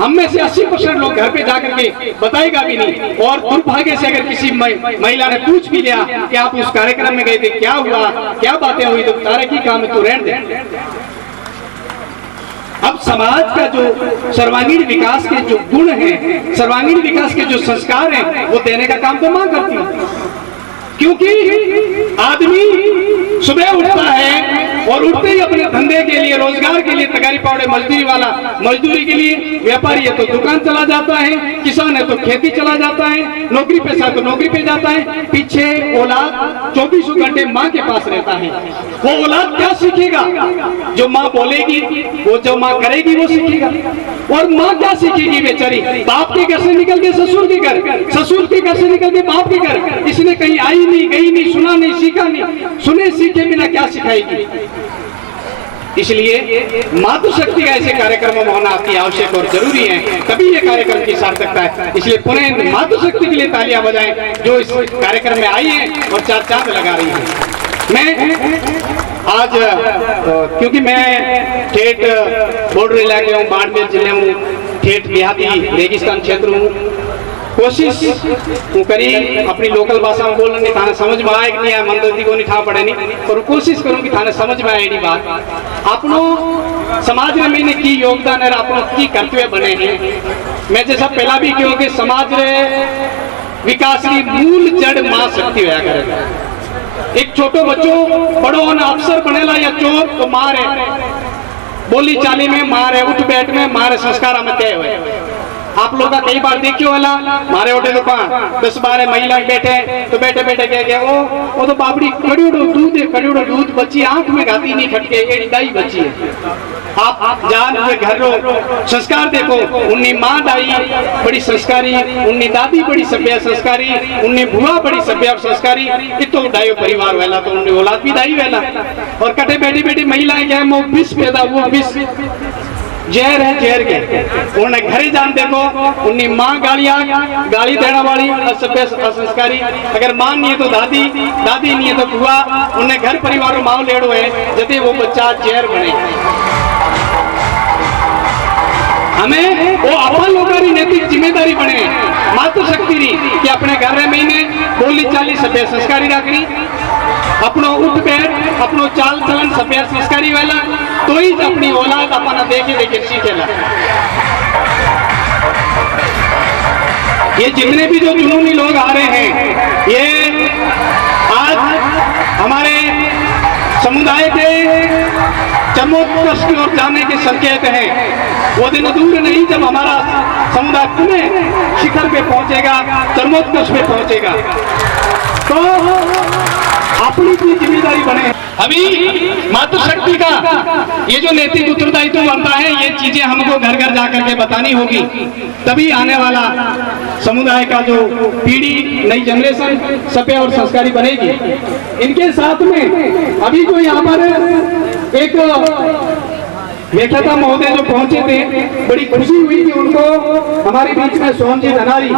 हम में से 80% लोग घर पे जाकर के बताएगा भी नहीं, और दुर्भाग्य से अगर किसी महिला ने पूछ भी लिया कि आप उस कार्यक्रम में गए थे, क्या हुआ, क्या बातें हुई, तो तारे की काम है तो रहने दे। अब समाज का जो सर्वांगीण विकास के जो गुण हैं, सर्वांगीण विकास के जो संस्कार हैं, वो देने का काम तो मां करती है। क्योंकि आदमी सुबह उठता है और उठते ही अपने धंधे के लिए, रोजगार के लिए, तगारी पावड़े मजदूरी वाला मजदूरी के लिए, व्यापारी है तो दुकान चला जाता है, किसान है तो खेती चला जाता है, नौकरी पेशा तो नौकरी पे जाता है। पीछे औलाद 24 घंटे माँ के पास रहता है। वो औलाद क्या सीखेगा? जो माँ बोलेगी, वो जो माँ करेगी वो सीखेगा। और माँ क्या सीखेगी बेचारी? बाप के घर से निकल के ससुर के घर, ससुर के घर से निकल के बाप के घर। इसने कहीं आई नहीं, गई नहीं, सुना नहीं, सीखा नहीं। सुने सीखे बिना क्या सिखाएगी? इसलिए मातृशक्ति का ऐसे कार्यक्रमों में होना अति आवश्यक और जरूरी है, तभी ये कार्यक्रम की सार्थकता है। इसलिए पुनः मातृशक्ति के लिए तालियां बजाएं जो इस कार्यक्रम में आई है और 4 चांद लगा रही है। मैं आज क्योंकि मैं ठेठ बॉर्डर इलाके हूँ, बाड़मेर जिले हूँ, ठेठ देहाती रेगिस्तान क्षेत्र हूँ, कोशिश करी अपनी लोकल भाषा में बोलने नहीं, थाने समझ में आए कि नहीं आए, मंदती को नहीं ठा पड़े नहीं, और कोशिश करूँ कि थाने समझ में आए बात। अपनों समाज में मैंने की योगदान है, अपनों की कर्तव्य बने हैं। मैं जैसा पहला भी क्यों कि समाज रे विकास की मूल जड़ मां शक्ति होया करे। एक छोटो बच्चों बड़ो होना अफसर बनेला या चोर तो मार है, बोली चाली में मार है, उठ बैठ में मार है, संस्कार में तय हुए। आप लोग कई बार देखियो वाला मारे उठे तो 10-12 महिला बैठे तो बैठे बैठे कह गया वो तो बाबड़ी कड़ियोड़ो दूध है, कड़ियोड़ो दूध बच्ची आंख में गाती नहीं खटके, एड़ी दाई बच्ची है। आप जान के घर रो संस्कार देखो, उन्नी माँ दाई बड़ी संस्कारी, उन्नी दादी बड़ी सभ्य संस्कारी, उन्नी बुआ बड़ी सभ्य और संस्कारी, इतो डायो परिवार वाला तो उन्नी औलाद भी दाई वाला। और कटे बैठी बैठी महिलाएं क्या वो विष पैदा हुआ, विष जहर है, जहर के उन्हें घरे जान देखो, उन्नी माँ गाली देने वाली असभ्य असंस्कारी, अगर माँ नहीं है तो दादी, दादी नहीं है तो बुआ, उन्हें घर परिवार माओ लेड़ो है जते वो बच्चा जहर बने। हमें वो अपन लोगों की नैतिक जिम्मेदारी बने, मातृशक्ति री कि अपने घर में महीने बोली चाली सभ्य संस्कारी रखनी, अपनो उठ बैठ अपनो चाल चलन सभ्य संस्कारी वाला, तो ही अपनी औलाद अपना देखे देखे सीखेला। ये जितने भी जो जुनूनी लोग आ रहे हैं, ये आज हमारे समुदाय के चरमोत्कर्ष की ओर जाने के संकेत हैं। वो दिन दूर नहीं जब हमारा समुदाय पुनः शिखर पे पहुंचेगा, चरमोत्कर्ष पे पहुंचेगा। तो अपनी की जिम्मेदारी बने। अभी मातृशक्ति का ये जो नैतिक उत्तरदायित्व बनता है, ये चीजें हमको घर घर जाकर के बतानी होगी, तभी आने वाला समुदाय का जो पीढ़ी, नई जनरेशन सभ्य और संस्कारी बनेगी। इनके साथ में अभी जो यहाँ पर एक व्याख्याता महोदय जो पहुंचे थे, बड़ी खुशी हुई कि उनको हमारे बीच में सोहन जी धनारी,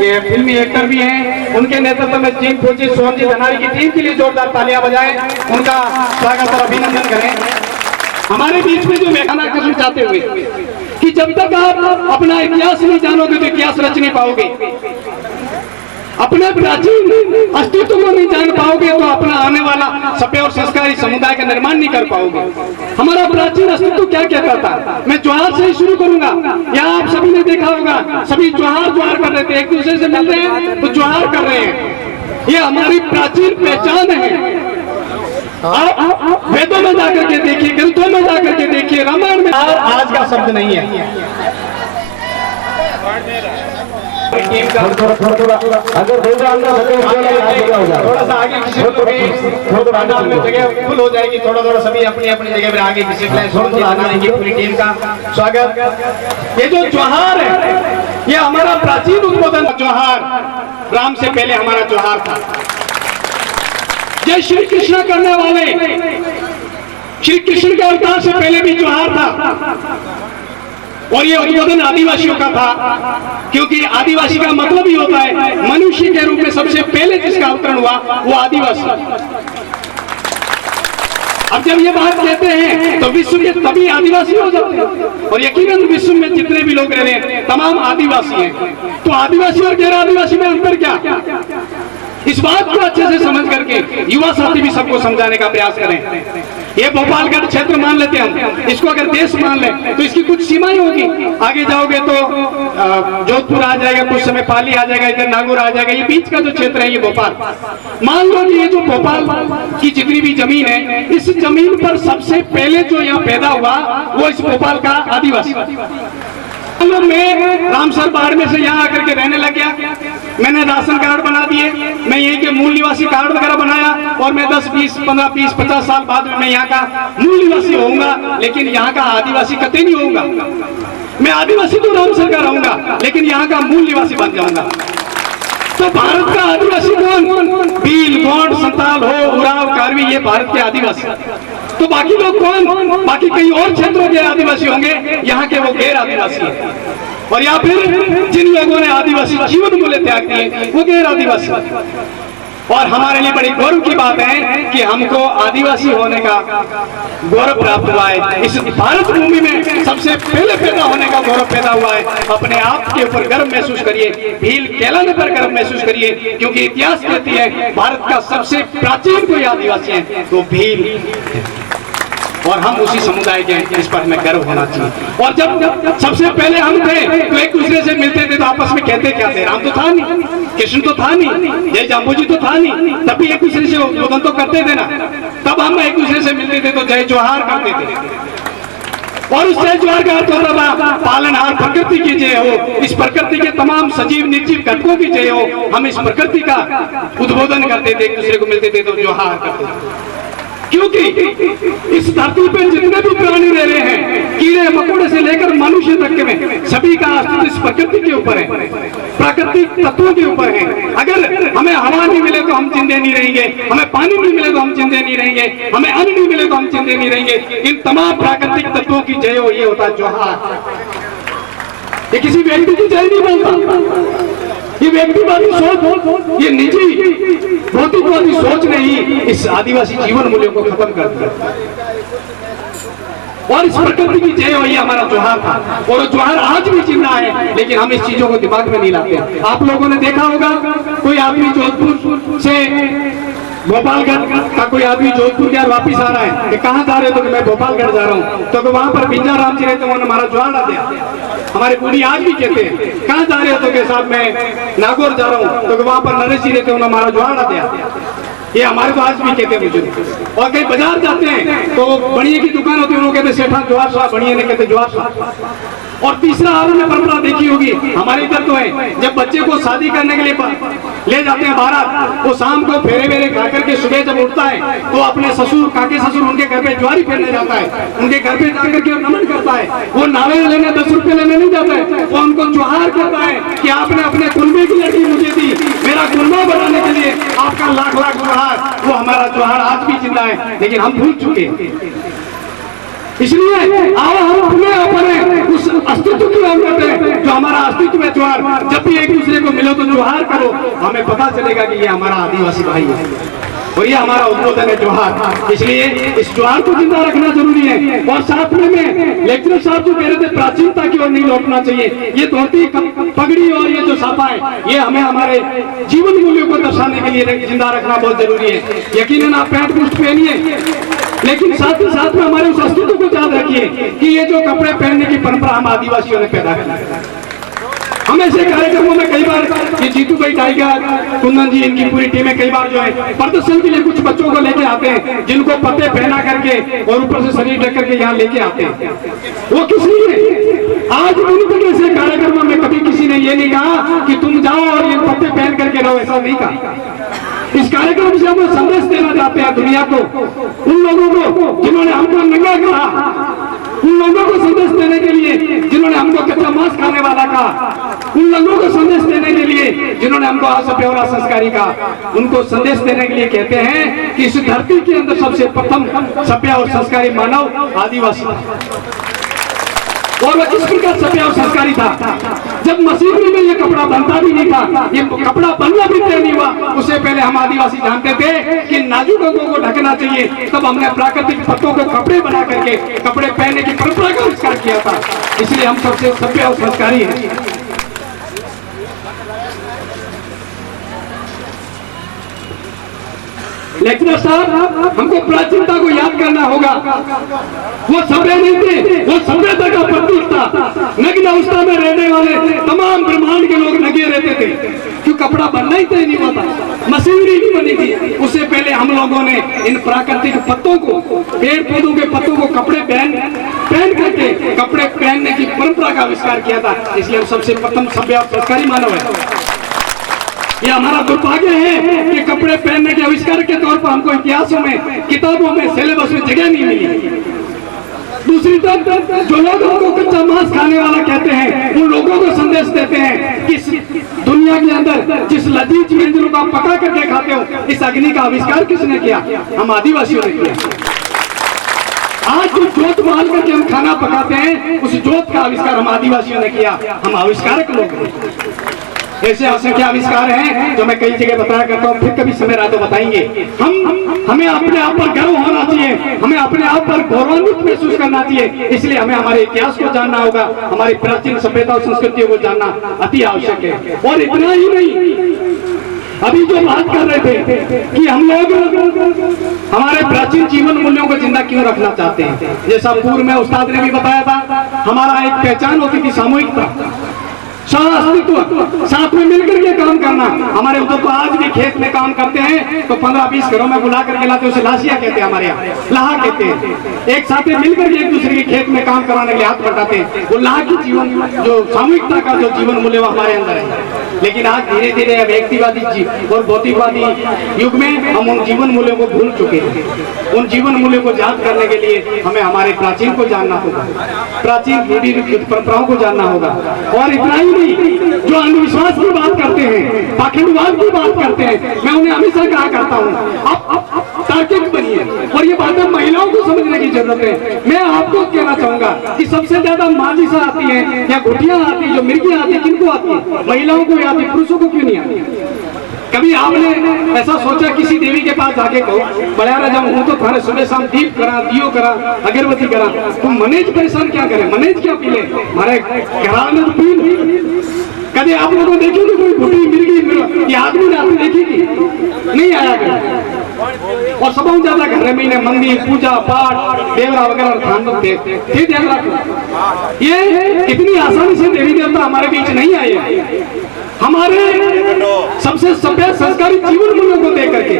ये फिल्मी एक्टर भी हैं, उनके नेतृत्व में टीम पहुंची। सोहन जी धनारी की टीम के लिए जोरदार तालियां बजाएं, उनका स्वागत और अभिनंदन करें। हमारे बीच में जो व्याख्यान करना चाहते हुए कि जब तक आप अपना इतिहास नहीं जानोगे तो इतिहास रच नहीं पाओगे, अपने प्राचीन अस्तित्व को नहीं जान पाओगे तो अपना आने वाला सभ्य और संस्कारी समुदाय का निर्माण नहीं कर पाओगे। हमारा प्राचीन अस्तित्व क्या कहता था? मैं जोहार से ही शुरू करूंगा। यहाँ आप सभी ने देखा होगा, सभी जोहार जोहार कर रहे थे, एक दूसरे से मिल रहे हैं तो जोहार कर रहे हैं। ये हमारी प्राचीन पहचान है। आप वेदों में जाकर के देखिए, ग्रंथों में जाकर के देखिए, रामायण में आज का शब्द नहीं है। अगर थोड़ा सा आगे जगह फुल हो जाएगी, थोड़ा सभी अपनी अपनी जगह पर आगे खिसक लें। पूरी टीम का स्वागत। ये जो त्योहार है, ये हमारा प्राचीन उद्बोधन त्योहार, राम से पहले हमारा त्योहार था। ये श्री कृष्ण करने वाले, श्री कृष्ण के अवतार से पहले भी त्योहार था। और ये उद्बोधन आदिवासियों का था, क्योंकि आदिवासी का मतलब ही होता है मनुष्य के रूप में सबसे पहले जिसका अवतरण हुआ वो आदिवासी। अब जब ये बात कहते हैं तो विश्व के तभी आदिवासी हो जाते हैं, और यकीनन विश्व में जितने भी लोग रह रहे हैं तमाम आदिवासी हैं। तो आदिवासी और गैर आदिवासी में अंतर क्या? इस बात को अच्छे से समझ करके युवा साथी भी सबको समझाने का प्रयास करें। ये भोपालगढ़ क्षेत्र मान लेते हम, इसको अगर देश मान लें तो इसकी कुछ सीमाएं होगी। आगे जाओगे तो जोधपुर आ जाएगा, कुछ समय पाली आ जाएगा, इधर नागौर आ जाएगा। ये बीच का जो क्षेत्र है ये भोपाल। मान लो कि ये जो भोपाल की जितनी भी जमीन है, इस जमीन पर सबसे पहले जो यहाँ पैदा हुआ वो इस भोपाल का आदिवासी। मैं रामसर बाड़मेर से यहाँ आकर के रहने लग गया, मैंने राशन कार्ड बना दिए, मैं यहीं के मूल निवासी कार्ड वगैरह बनाया, और मैं 10, 20, 15, 20, 50 साल बाद में मैं यहाँ का मूल निवासी होऊंगा, लेकिन यहाँ का आदिवासी कतई नहीं होऊंगा। मैं आदिवासी तो रामसर का रहूंगा, लेकिन यहाँ का मूल निवासी बन जाऊंगा। तो भारत का आदिवासी कौन? भील, गोंड, संताल हो, उराव, कारवी, ये भारत के आदिवासी। तो बाकी लोग कौन? बाकी कई और क्षेत्रों के आदिवासी होंगे, यहाँ के वो गैर आदिवासी हैं। और या फिर जिन लोगों ने आदिवासी जीवन मूल्य त्याग दिए वो गैर आदिवासी। और हमारे लिए बड़ी गौरव की बात है कि हमको आदिवासी होने का गौरव प्राप्त हुआ है। इस भारत भूमि में सबसे पहले पैदा होने का गौरव पैदा हुआ है। अपने आप के ऊपर गर्व महसूस करिए, भील कहलाने पर गर्व महसूस करिए, क्योंकि इतिहास कहती है भारत का सबसे प्राचीन कोई आदिवासी है तो भील, और हम उसी समुदाय के हैं, इस पर हमें गर्व होना चाहिए। और जब सबसे पहले हम थे तो एक दूसरे से मिलते थे तो आपस में कहते क्या थे? राम तो था नहीं, कृष्ण तो था नहीं, जय जाम्बू जी तो था नहीं, तब भी एक दूसरे से उद्बोधन तो करते थे ना। तब हम एक दूसरे से मिलते थे तो जय जोहार करते थे, और उस जय जोहार का अर्थ होता था पालनहार प्रकृति की जय हो, इस प्रकृति के तमाम सजीव निर्जीव घटकों की जय हो। हम इस प्रकृति का उद्बोधन करते थे, एक दूसरे को मिलते थे तो जोहार करते थे। क्योंकि इस धरती पर जितने भी प्राणी रह रहे हैं, कीड़े मकोड़े से लेकर मनुष्य तक के में, सभी का अस्तित्व इस प्रकृति के ऊपर है, प्राकृतिक तत्वों के ऊपर है। अगर हमें हवा नहीं मिले तो हम जिंदे नहीं रहेंगे, हमें पानी नहीं मिले तो हम जिंदे नहीं रहेंगे, हमें अन्न नहीं मिले तो हम जिंदे नहीं रहेंगे। इन तमाम प्राकृतिक तत्वों की जय हो, ये होता है जोहार। ये किसी व्यक्ति की जय नहीं बोलता, ये व्यक्तिवादी सोच, ये निजी भौतिकवादी सोच ने ही इस आदिवासी जीवन मूल्यों को खत्म कर दिया। और इस प्रकृति की जय वही हमारा जोहार था, और वो जोहार आज भी जिंदा है, लेकिन हम इस चीजों को दिमाग में नहीं लाते। आप लोगों ने देखा होगा, कोई आदमी जोधपुर से भोपालगढ़ का कोई आदमी जोधपुर के वापिस आ रहा है कि कहाँ जा रहे हो? तो मैं भोपालगढ़ जा रहा हूँ। तो वहां पर बिंजा राम जी रहते, उन्होंने हमारा जोहार डाल दिया। हमारे बूढ़ी आज भी कहते हैं कहाँ जा रहे हो? तो के साथ मैं नागौर जा रहा हूँ। तो वहां पर नरेश जी रहते, उन्होंने हमारा जोहार डाल दिया। ये हमारे तो आज भी कहते हैं बुजुर्ग। और कहीं बाजार जाते हैं तो बढ़िया की दुकान होती है, उन्होंने कहते सेठा ज्वार साहब, बढ़िया ने कहते ज्वार साहब। और तीसरा आपने परंपरा देखी होगी, हमारे इधर तो है, जब बच्चे को शादी करने के लिए ले जाते हैं बारात, वो शाम को फेरे वेरे खा करके सुबह जब उठता है तो अपने ससुर काके ससुर उनके घर पे ज्वारी फेरने जाता है, उनके घर पे जाकर के नमन करता है। वो नारियल लेने 10 रुपए लेने नहीं जाता है, वो उनको जोहार करता है कि आपने अपने कुलबे की लड़की मुझे दी, मेरा कुलबा बनाने के लिए आपका लाख लाख जोहार। वो हमारा जोहार आज भी जिंदा है, लेकिन हम भूल चुके हैं। इसलिए आओ हम अपने उस अस्तित्व की ओर बढ़ते हैं जो हमारा अस्तित्व है जोहार। जब भी एक दूसरे को मिलो तो जोहार करो, हमें पता चलेगा कि ये हमारा आदिवासी भाई है और ये हमारा उद्बोधन है जोहार। इसलिए इस जोहार को जिंदा रखना जरूरी है। और साथ में लेक्चरर साहब जो कह रहे थे प्राचीनता की ओर नहीं लौटना चाहिए, ये धोती पगड़ी और ये जो साफा है ये हमें हमारे जीवन मूल्यों को दर्शाने के लिए जिंदा रखना बहुत जरूरी है। यकीनन आप पैंट पुष्ट पहनिए, लेकिन साथ ही साथ में हमारे उस अस्तित्व को याद रखिए कि ये जो कपड़े पहनने की परंपरा हम आदिवासियों ने पैदा की। हम ऐसे कार्यक्रमों में कई बार ये जीतू भाई टाइगर, कुंदन जी, इनकी पूरी टीमें कई बार जो है प्रदर्शन के लिए कुछ बच्चों को लेके आते हैं जिनको पत्ते पहना करके और ऊपर से शरीर ढक करके यहाँ लेके आते हैं। वो किस लिए? आज उनके जैसे कार्यक्रमों में कभी किसी ने ये नहीं कहा कि तुम जाओ और ये पत्ते पहन करके रहो, ऐसा नहीं कहा। इस कार्यक्रम से हम संदेश देना चाहते हैं दुनिया को, उन लोगों को जिन्होंने हमको नंगा कहा, उन लोगों को संदेश देने के लिए जिन्होंने हमको कच्चा मांस खाने वाला कहा, उन लोगों को संदेश देने के लिए जिन्होंने हमको असभ्य और असंस्कारी कहा, उनको संदेश देने के लिए कहते हैं कि इस धरती के अंदर सबसे प्रथम सभ्य और संस्कारी मानव आदिवासी। और वह किस प्रकार सभ्य और संस्कारी था? जब मशीनरी में ये कपड़ा बनता भी नहीं था, ये कपड़ा बनना भी तय नहीं हुआ, उससे पहले हम आदिवासी जानते थे कि नाजुक अंगों को ढकना चाहिए। तब हमने प्राकृतिक पत्तों को कपड़े बना करके कपड़े पहनने की परंपरा का आविष्कार किया था। इसलिए हम सबसे सभ्य और संस्कारी हैं। लेक्चरर साहब, हमको प्राचीनता को याद करना होगा। वो सभ्य नहीं थे, वो सभ्यता का प्रतीक था। नग्न अवस्था में रहने वाले तमाम ब्रह्मांड के लोग नंगे रहते थे, क्यों? कपड़ा बनना ही तय नहीं हुआ था, मशीनरी नहीं बनी थी। उससे पहले हम लोगों ने इन प्राकृतिक पत्तों को, पेड़ पौधों के पत्तों को कपड़े पहन करके कपड़े पहनने की परंपरा का आविष्कार किया था। इसलिए हम सबसे प्रथम सभ्य और संस्कारी मानव है। ये हमारा दुर्भाग्य है कि कपड़े पहनने के आविष्कार के तौर पर हमको इतिहासों में, किताबों में, सिलेबस में जगह नहीं मिली। दूसरी तरफ जो लोग हमको कच्चा मांस खाने वाला कहते हैं, उन लोगों को संदेश देते हैं कि दुनिया के अंदर जिस लजीज व्यंजनों को आप पका करके खाते हो, इस अग्नि का आविष्कार किसने किया? हम आदिवासियों ने किया। आज जो जोत बाल करके हम खाना पकाते हैं, उस जोत का आविष्कार हम आदिवासियों ने किया। हम आविष्कारक लोग हैं। ऐसे असंख्य आविष्कार हैं जो मैं कई जगह बताया करता हूँ, फिर कभी समय रहा तो बताएंगे। हमें अपने आप पर गर्व होना चाहिए, हमें अपने आप पर गौरवान्वित महसूस करना चाहिए। इसलिए हमें हमारे इतिहास को जानना होगा, हमारी प्राचीन सभ्यता और संस्कृतियों को जानना अति आवश्यक है। और इतना ही नहीं, अभी जो बात कर रहे थे कि हम लोग हमारे प्राचीन जीवन मूल्यों को जिंदा क्यों रखना चाहते हैं, जैसा पूर्व में उस्ताद ने भी बताया था, हमारा एक पहचान होती थी सामूहिकता, अस्तित्व, साथ में मिलकर के काम करना। हमारे उधर तो आज भी खेत में काम करते हैं तो 15-20 घरों में बुला करके लाते, उसे लाशिया कहते हैं, हमारे यहाँ लाहा कहते हैं। एक साथ में मिलकर के एक दूसरे के खेत में काम कराने के लिए हाथ बटाते हैं। वो लाहा की जीवन, जो सामूहिकता का जो जीवन मूल्य हमारे अंदर है। लेकिन आज धीरे धीरे व्यक्तिवादी और भौतिकवादी युग में हम उन जीवन मूल्यों को भूल चुके हैं। उन जीवन मूल्यों को याद करने के लिए हमें हमारे प्राचीन को जानना होगा, प्राचीन रूढ़ी परंपराओं को जानना होगा। और इतना ही नहीं, जो अंधविश्वास की बात करते हैं, पाखंडवाद की बात करते हैं, मैं उन्हें हमेशा कहा करता हूँ, आप तार्किक बनिए। और ये बातें महिलाओं को समझने की जरूरत है। मैं आपको कहना चाहूंगा कि सबसे ज्यादा माजिशा आती है या घुटियां आती है, जो मिर्गियां आती है, किनको आती है? महिलाओं को आती है, पुरुषों को क्यों नहीं आती? कभी आपने ऐसा सोचा किसी देवी के पास जाके कहो, बड़ा राजा हूं तो थाने सुबह शाम दीप करा, दियो करा, अगरबत्ती करा, तुम मनेज परेशान क्या करे, मनेज क्या पी ले, हमारे घराल में तो पी। कभी आप लोगों ने देखी कोई घुटी मिर्गी ये आदमी रात में देखी नहीं आया कर। और सब ज्यादा घर में ही मंदिर, पूजा पाठ, देवरा वगैरह ध्यान रखते, फिर ध्यान रखो, ये इतनी आसानी से देवी देवता हमारे बीच नहीं आए। हमारे सबसे सभ्य संस्कारी जीवन मूल्यों को देख करके,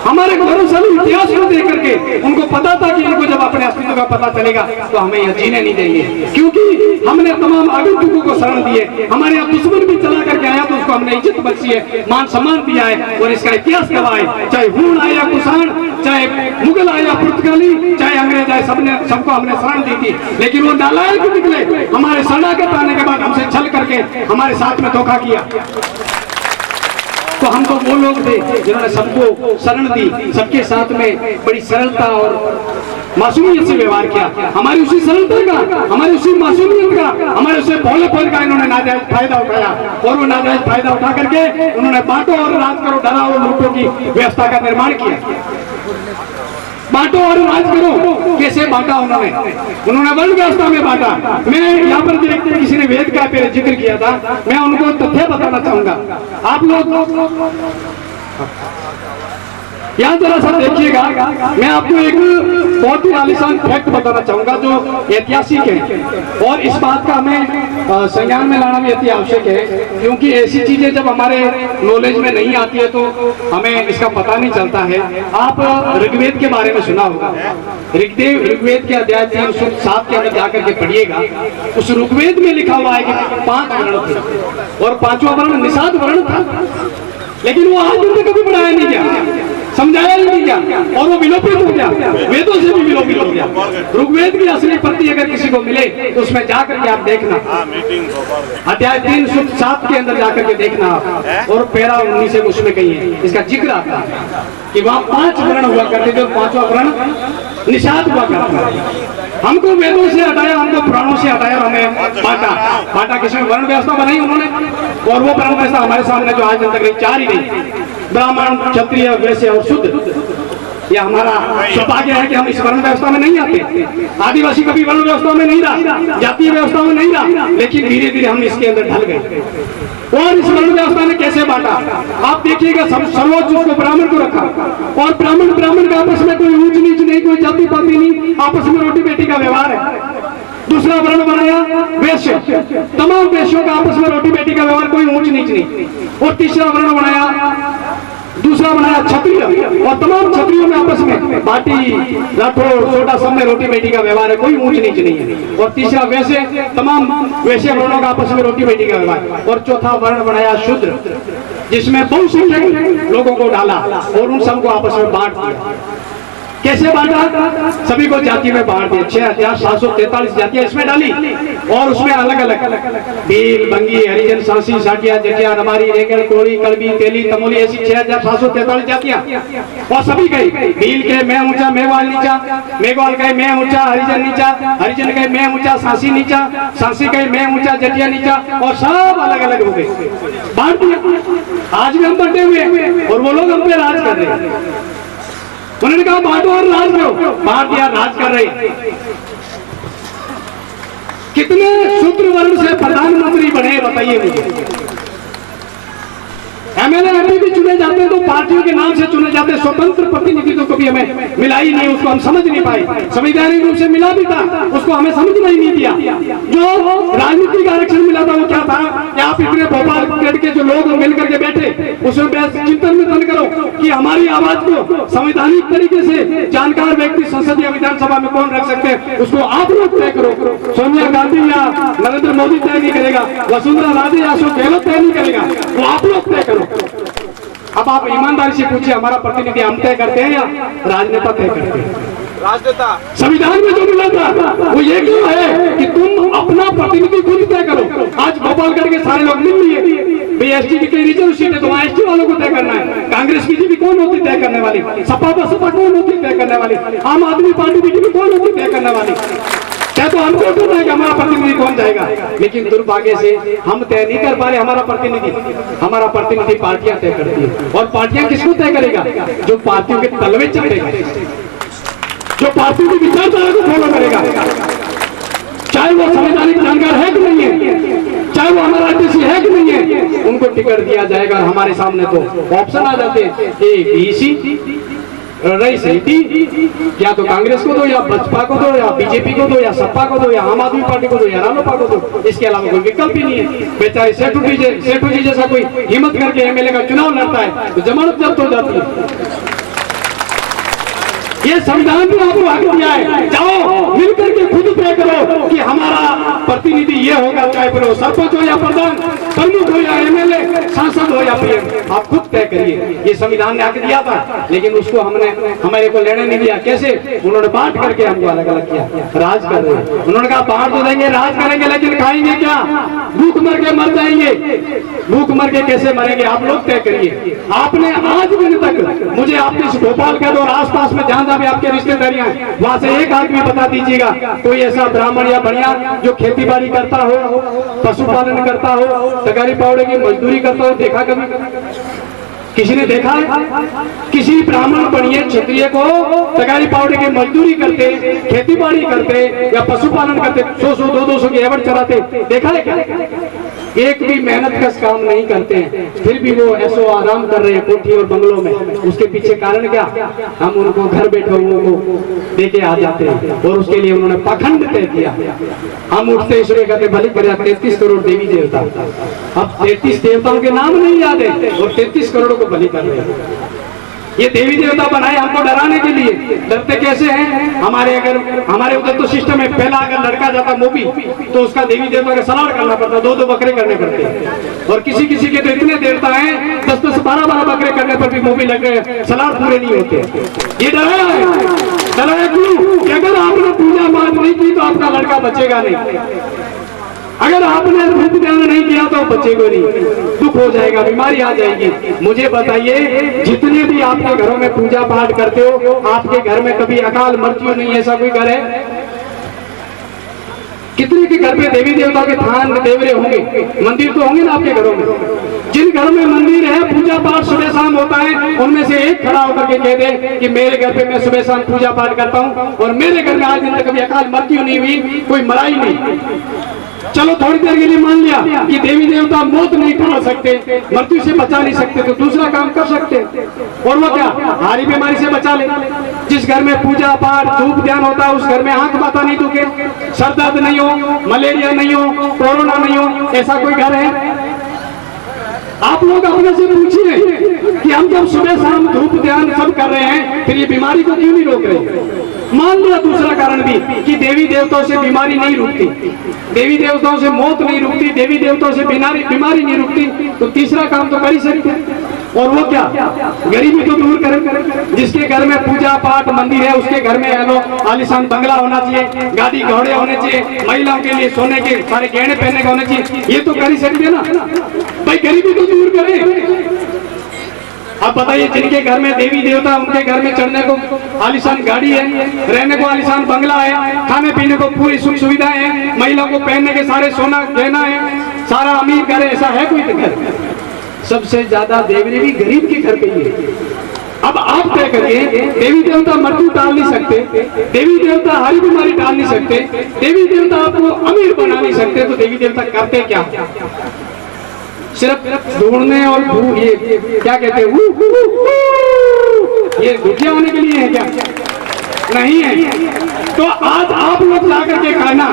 हमारे गौरवशाली इतिहास को देख करके उनको पता था कि इनको जब अपने अस्तित्व का पता चलेगा तो हमें यहाँ जीने नहीं देंगे, क्योंकि हमने तमाम आगंतुकों को शरण दिए। हमारे यहाँ दुश्मन भी चला करके आया तो उसको हमने इज्जत बख्शी है, मान सम्मान दिया है, और इसका इतिहास गवाह है। चाहे हूण आया कुषाण, चाहे मुगल आया पुर्तगाली, चाहे अंग्रेज आए, सबको हमने शरण दी थी, लेकिन वो नालायक निकले। हमारे शरणागत आने के बाद हमसे छल करके हमारे साथ में धोखा किया। तो हम तो वो लोग थे जिन्होंने सबको शरण दी, सबके साथ में बड़ी सरलता और मासूमियत से व्यवहार किया। हमारी उसी सरलता का, हमारी उसी मासूमियत का, हमारे उसे भोलेपन का इन्होंने नाजायज फायदा उठाया, और वो नाजायज फायदा उठा करके उन्होंने बांटो और राज करो, डराओ और लूटो की व्यवस्था का निर्माण किया। बांटो और राज करो कैसे बांटा उन्होंने वर्ण व्यवस्था में बांटा। मैं यहाँ पर देखते किसी ने वेद का जिक्र किया था, मैं उनको तथ्य बताना चाहूंगा। आप लोग यहाँ जरा सा देखिएगा, मैं आपको एक बहुत ही आलिशान फैक्ट बताना चाहूंगा जो ऐतिहासिक है, और इस बात का हमें संज्ञान में लाना भी अति आवश्यक है, क्योंकि ऐसी चीजें जब हमारे नॉलेज में नहीं आती है तो हमें इसका पता नहीं चलता है। आप ऋग्वेद के बारे में सुना होगा, ऋग्वेद के अध्याय 3:7 के अंदर जाकर के पढ़िएगा। उस ऋग्वेद में लिखा हुआ है कि 5 वर्ण थे और 5वां वर्ण निषाद वर्ण था, लेकिन वो आज तक कभी पढ़ाया नहीं गया, समझाया ही नहीं गया, और वो विलोपित हो गया, वेदों से भी विलोपित हो गया। ऋग्वेद की असली प्रति अगर किसी को मिले तो उसमें जाकर के आप देखना, अध्याय 3:7 के अंदर जाकर के देखना आप, और पैरा 19 उसमें कहीं है इसका जिक्र आता है कि वहाँ 5 वर्ण हुआ करते थे, 5वां वर्ण निषाद हुआ करता है। हमको वेदों से हटाया, हमको पुराणों से हटाया, हमें बांटा किसमें वर्ण व्यवस्था बनाई उन्होंने, और वो वर्ण व्यवस्था हमारे सामने जो आज तक रही 4 ही रही, ब्राह्मण, क्षत्रिय, वैश्य और शूद्र। यह हमारा सौभाग्य है कि हम इस वर्ण व्यवस्था में नहीं आते। आदिवासी कभी वर्ण व्यवस्था में नहीं रहा, जातीय व्यवस्था में नहीं रहा, लेकिन धीरे धीरे हम इसके अंदर ढल गए। और इस वर्ण व्यवस्था ने कैसे बांटा आप देखिएगा। सर्वोच्च उसको ब्राह्मण को रखा, और ब्राह्मण का आपस में कोई ऊंच नीच नहीं, कोई जाति पाति नहीं, आपस में रोटी बेटी का व्यवहार है। दूसरा वर्ण बनाया वैश्य, तमाम वैश्यों का आपस में रोटी बेटी का व्यवहार, कोई ऊंच नीच नहीं। और तीसरा वर्ण दूसरा बनाया क्षत्रिय, और तमाम क्षत्रियों में आपस में बाटी राठौर छोटा सब में रोटी बेटी का व्यवहार है, कोई ऊंच नीच नहीं है। और तीसरा वैश्य, तमाम वैश्य वर्णों का आपस में रोटी बेटी का व्यवहार। और चौथा वर्ण बनाया शूद्र, जिसमें बहुसंख्यक लोगों को डाला और उन सबको आपस में बांट दिया। कैसे बांटा? सभी को जाति में बांट दिया। 6743 जातियां इसमें डाली, और उसमें अलग अलग भील, बंगी, हरिजन, सांसी, साटिया, जटिया, रबारी, रेगल, कोड़ी, कड़बी, तेली, तमोली, ऐसी 6743 जातियां। और सभी गई, भील के मैं ऊंचा, मेवाल नीचा, मेघवाल कहे मैं ऊंचा, हरिजन नीचा, हरिजन कहे मैं ऊंचा, सांसी नीचा, सांसी कहे मैं ऊंचा, जटिया नीचा, और सब अलग अलग हो गए, बांट दिया। आज भी हम बंटे हुए और वो लोग हम पे राज कर रहे हैं। उन्होंने कहा बांटो और राज करो, बांट दिया, राज कर रहे। कितने शूद्र वर्ण से प्रधानमंत्री बने बताइए मुझे। एमएलए एमपी भी चुने जाते हैं तो पार्टियों के नाम से चुने जाते हैं, स्वतंत्र प्रतिनिधि तो कभी हमें मिला ही नहीं, उसको हम समझ नहीं पाए। संवैधानिक रूप से मिला भी था, उसको हमें समझना ही नहीं दिया। जो राजनीतिक आरक्षण मिला था वो क्या था कि आप इतने भोपाल के जो लोग मिलकर के बैठे, उसमें चिंतन मंथन करो कि हमारी आवाज को संवैधानिक तरीके से जानकार व्यक्ति संसदीय विधानसभा में कौन रख सकते हैं, उसको आप लोग तय करो। सोनिया गांधी या नरेंद्र मोदी तय नहीं करेगा, वसुंधरा राजे या अशोक गहलोत तय नहीं करेगा, वो आप लोग तय करो। अब आप ईमानदारी से पूछिए, हमारा प्रतिनिधि हम तय करते हैं या राजनेता तय करते हैं? राजनेता। संविधान में जो मिला था वो ये क्यों है कि तुम अपना प्रतिनिधि खुद तय करो। आज भोपालगढ़ के सारे लोग मिल लिए, भाई एसटी की कई रिजर्व सीट है तो वहाँ एसटी वालों को तय करना है। कांग्रेस बीजेपी कौन होती तय करने वाली? सपा बसपा कौन होती तय करने वाली? आम आदमी पार्टी बीजेपी कौन होती तय करने वाली? क्या तो हमको पता है कि हमारा प्रतिनिधि कौन जाएगा, लेकिन दुर्भाग्य से हम तय नहीं कर पा रहे हमारा प्रतिनिधि पार्टियां तय करती है। और पार्टियां किसको तय करेगा? जो पार्टियों के तलवे चढ़ेगा, जो पार्टियों की विचारधारा को फॉलो करेगा, चाहे वो संवैधानिक जानकार है कि नहीं है, चाहे वो हमारा आरटीसी है कि नहीं है, उनको टिकट दिया जाएगा। हमारे सामने तो ऑप्शन आ जाते हैं A B C, रही सीटी या तो कांग्रेस को दो, या बसपा को दो, या बीजेपी को दो, या सपा को दो, या आम आदमी पार्टी को दो, या रालोपा को दो। इसके अलावा कोई विकल्प ही नहीं है। बेचारे सेठू जी जैसा कोई हिम्मत करके एमएलए का चुनाव लड़ता है तो जमानत जब्त हो जाती है। ये संविधान ने आपको हक दिया है, जाओ मिलकर के खुद तय करो कि हमारा प्रतिनिधि ये होगा, चाहे फिर वो सरपंच हो या प्रधान, प्रमुख हो या एमएलए, सांसद हो या पीएम, आप खुद तय करिए। ये संविधान ने हक दिया था, लेकिन उसको हमारे को लेने नहीं दिया। कैसे? उन्होंने बांट करके हमको अलग अलग किया, राज कर रहे हैं। उन्होंने कहा बांट तो देंगे, राज करेंगे, लेकिन खाएंगे क्या? भूख मर के मर जाएंगे। भूख मर के कैसे मरेंगे आप लोग तय करिए। आपने आज दिन तक मुझे आपके इस गोपालगंज और आसपास में जहां भी आपके रिश्तेदारियां वहां से एक आदमी बता दीजिएगा कोई ऐसा ब्राह्मण या बढ़िया जो खेती बाड़ी करता हो, पशुपालन करता हो, तगारी पावड़े की मजदूरी करता हो, देखा कभी? किसी ने देखा है? किसी ब्राह्मण बढ़िया क्षत्रिय को तगारी पावड़े की मजदूरी करते, खेती बाड़ी करते या पशुपालन करते, 100-100, 200 की एवज चलाते देखा है क्या? एक भी मेहनत का काम नहीं करते हैं, फिर भी वो ऐसो आराम कर रहे हैं कोठी और बंगलों में। उसके पीछे कारण क्या? हम उनको घर बैठे हुओं को देके आ जाते हैं और उसके लिए उन्होंने पाखंड तय किया। हम उठते ईश्वर कहते बलि कर 33 करोड़ देवी देवता। अब 33 देवताओं के नाम नहीं याद है और 33 करोड़ को बलि कर रहे हैं। ये देवी देवता बनाए हमको डराने के लिए। डरते कैसे हैं? हमारे उधर तो सिस्टम है, पहला अगर लड़का जाता मोबी तो उसका देवी देवता का सलार करना पड़ता, 2-2 बकरे करने पड़ते। और किसी किसी के तो इतने देवता हैं 10-10, 12-12 बकरे करने पर भी मोबी लग गए, सलार पूरे नहीं होते। ये डराया है। डराया क्यों? कि अगर आपने पूजा पाठ नहीं की तो आपका लड़का बचेगा नहीं, अगर आपने धूप ध्यान नहीं किया तो बचेगा नहीं, दुख हो जाएगा, बीमारी आ जाएगी। मुझे बताइए, जितने भी आपके घरों में पूजा पाठ करते हो, आपके घर में कभी अकाल मृत्यु नहीं ऐसा कोई घर है? कितने के घर पे देवी देवता के थान देवरे होंगे, मंदिर तो होंगे ना आपके घरों में। जिन घरों में मंदिर है, पूजा पाठ सुबह शाम होता है, उनमें से एक खड़ा होकर के कह दे कि मेरे घर पे मैं सुबह शाम पूजा पाठ करता हूँ और मेरे घर में आज दिन तक कभी अकाल मृत्यु नहीं हुई, कोई मरा ही नहीं। चलो थोड़ी देर के लिए मान लिया कि देवी देवता मौत नहीं टाल सकते, मृत्यु से बचा नहीं सकते, तो दूसरा काम कर सकते, और वो क्या? हारी बीमारी से बचा ले। जिस घर में पूजा पाठ धूप ध्यान होता है उस घर में आंख माथा नहीं दुखे, सर दर्द नहीं हो, मलेरिया नहीं हो, कोरोना नहीं हो, ऐसा कोई घर है? आप लोग अपने से पूछिए कि हम जब सुबह शाम धूप ध्यान सब कर रहे हैं, फिर ये बीमारी को क्यों नहीं रोक रहे? मान लिया दूसरा कारण भी कि देवी देवताओं से बीमारी नहीं रुकती, देवी देवताओं से मौत नहीं रुकती, देवी देवताओं से बीमारी नहीं रुकती, तो तीसरा काम तो कर ही सकते, और वो क्या? गरीबी तो दूर करें। जिसके घर में पूजा पाठ मंदिर है उसके घर में आलीशान बंगला होना चाहिए, गाड़ी घोड़े होने चाहिए, महिलाओं के लिए सोने के सारे गहने पहनने के होने चाहिए, ये तो कर ही सकते ना भाई, गरीबी तो दूर करें। अब बताइए, जिनके घर में देवी देवता, उनके घर में चढ़ने को आलीशान गाड़ी है, रहने को आलीशान बंगला है, खाने पीने को पूरी सुख सुविधाएं हैं, महिलाओं को पहनने के सारे सोना गहना है, सारा अमीर घर है, ऐसा है कोई घर? सबसे ज्यादा देवरी भी गरीब के घर पे ही है। अब आप तय करिए, देवी देवता मृत्यु टाल नहीं सकते, देवी देवता हरी बीमारी टाल नहीं सकते, देवी देवता आपको अमीर बना नहीं सकते, तो देवी देवता करते क्या? सिर्फ ढूंढने और ये क्या कहते हैं, ये दुखिया होने के लिए है क्या? नहीं है। तो आज आप लोग जाकर के कहना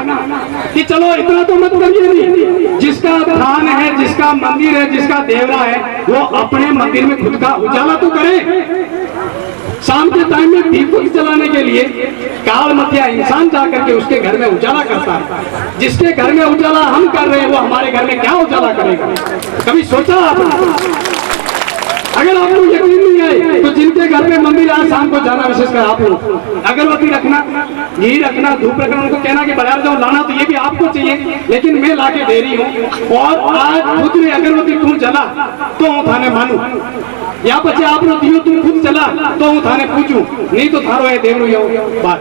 कि चलो इतना तो मत करिए नहीं, जिसका थान है, जिसका मंदिर है, जिसका देवरा है, वो अपने मंदिर में खुद का उजाला तो करे। शाम के टाइम में दीपक जलाने के लिए काल मतिया इंसान जाकर के उसके घर में उजाला करता है। जिसके घर में उजाला हम कर रहे हैं वो हमारे घर में क्या उजाला करेगा? कभी सोचा आपने? अगर आपको यकीन नहीं है तो जिनके घर में मंदिर आज शाम को जाना, विशेषकर आप लोग अगरबत्ती रखना, घी रखना, धूप रखना, उनको कहना कि बाजार जाओ लाना, तो ये भी आपको चाहिए, लेकिन मैं लाके दे रही हूँ। और आज खुद ने अगरबत्ती तू जला तो हूँ थाने मानू, या बच्चे आप लोग दियो तुम खुद चला तो हूँ थाने पूछू, नहीं तो थारो है देवरू बात।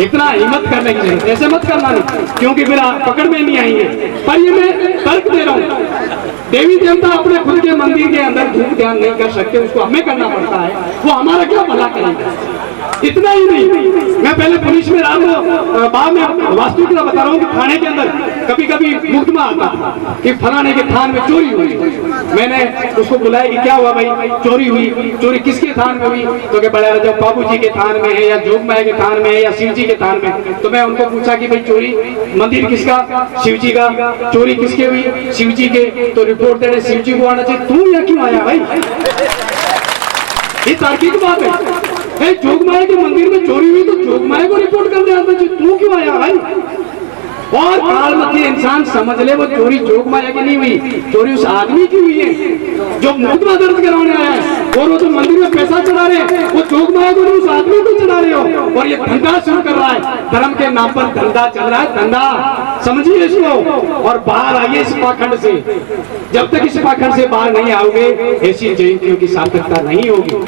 इतना हिम्मत करने की जरूरत, ऐसे मत करना नहीं, क्योंकि फिर पकड़ में नहीं आएंगे। पर ये मैं तर्क दे रहा हूँ, देवी देवता अपने खुद के मंदिर के अंदर धूप ध्यान नहीं कर सकते, उसको हमें करना पड़ता है, वो हमारा क्या भला करेगा? इतना ही नहीं, मैं पहले पुलिस में रहा हूँ, बाद में वास्तविकता बता रहा हूँ कि थाने के अंदर कभी कभी मुकदमा आता था कि फलाने के थान में चोरी हुई। मैंने उसको बुलाया कि क्या हुआ भाई, चोरी हुई, चोरी किसके थान में हुई? तो क्या बड़ा जब बाबू जी के थान में है या जोगमाया के थान में है या शिव जी के थान में। तो मैं उनको पूछा कि भाई चोरी मंदिर किसका? शिव जी का। चोरी किसके हुई? शिव जी के। तो रिपोर्ट देने शिव जी को आना चाहिए, तू यहाँ क्यों आया भाई? ये तार्किक बात है। जोगमाया के मंदिर में चोरी हुई तो जोगमाया को रिपोर्ट करने आता है, तू क्यों आया भाई? और कालमती इंसान समझ ले वो चोरी जोगमाया की नहीं हुई, चोरी उस आदमी की हुई है जो मुकदमा दर्ज कराने आया है। और वो तो मंदिर में पैसा चढ़ा रहे हैं, वो जोगमाया को उस आदमी को चढ़ा रहे हो। और ये धंधा शुरू कर रहा है, धर्म के नाम पर धंधा चल रहा है, धंधा समझिए इसको। और बाहर आइए इस पाखंड से, जब तक इस पाखंड से बाहर नहीं आओगे ऐसी जयंतियों की सार्थकता नहीं होगी।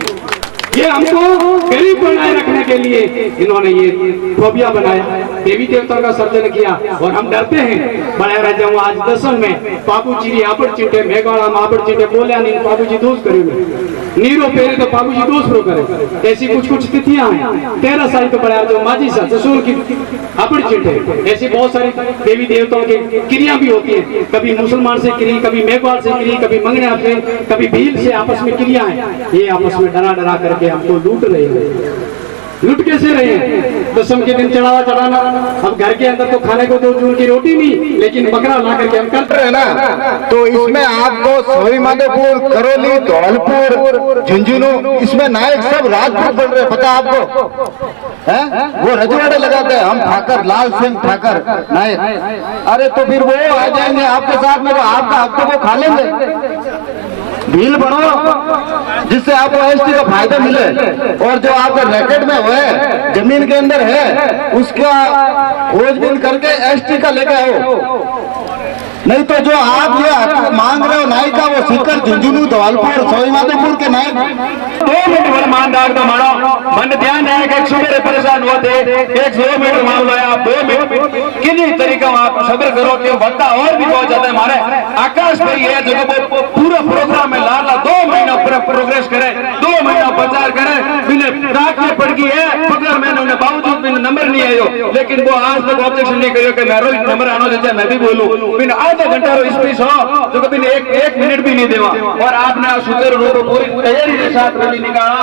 ये हमको गरीब बनाए रखने के लिए इन्होंने ये फोबिया बनाया, देवी देवताओं का सर्जन किया। और हम डरते हैं बड़ा रह जाऊँ आज दसम में बाबू जी आपड़ चिटे मेघाड़ा आपड़ चिटे बोलिया नहीं बाबू जी दोष करे नीरो पेरे तो बाबू जी दोष रो करे। ऐसी कुछ कुछ तिथियां हैं। 13 साल तो बड़ा जो माझी सा जसूल की आपड़ चिटे, ऐसी बहुत सारी देवी देवताओं की क्रिया भी होती है। कभी मुसलमान से क्रिया, कभी मेघवाल से क्रिया, कभी मंगने से, कभी भील से आपस में क्रिया है। ये आपस में डरा डरा करके हमको लूट रहे हैं। लुट कैसे रहे हैं? दसम के दिन चढ़ावा चढ़ाना, अब घर के अंदर तो खाने को 2 जून की रोटी नहीं, लेकिन बकरा ला करके हम करते हैं ना। तो इसमें आपको सोई माधोपुर, करौली, धौलपुर, झुंझुनू, इसमें नायक सब राजपूत बन रहे, पता आपको है? वो रजवाड़े लगाते हैं, हम ठाकर, लाल सिंह ठाकर नायक। अरे तो फिर वो आ जाएंगे आपके साथ में, तो आपका हक तो वो खा लेंगे। भील बनो जिससे आपको एसटी का फायदा मिले, और जो आपका रैकेट में है जमीन के अंदर है उसका खोजबीन करके एसटी का लेके आओ। नहीं तो जो आप ये मांग रहे हो नायक का, वो सीकर, झुंझुनू, धौलपुर, सोई माधोपुर के नायक 2 मिनट ईमानदार तो मानो मन ध्यान है कि सुबह परेशान होते 1 मिनट मामलो है। आप 2 मिनट किन्हीं तरीका आप सब्र करो कि बंदा और भी बहुत ज्यादा हमारे आकाश भाई है जो पूरा प्रोग्राम में लाला 2 महीना पूरा प्रोग्रेस करे, 2 महीना प्रचार करे। मैंने रात में पड़ गई है पकड़ मैंने उन्हें बावजूद मैंने नंबर नहीं आयो, लेकिन वो आज तक ऑब्जेक्शन नहीं करियो कि मैं रोज नंबर आना देता मैं भी बोलूं। मैंने आधा घंटा रो स्पीच हो जो कभी एक मिनट भी नहीं देवा। और आपने सुधर रो पूरी तैयारी के साथ रैली निकाला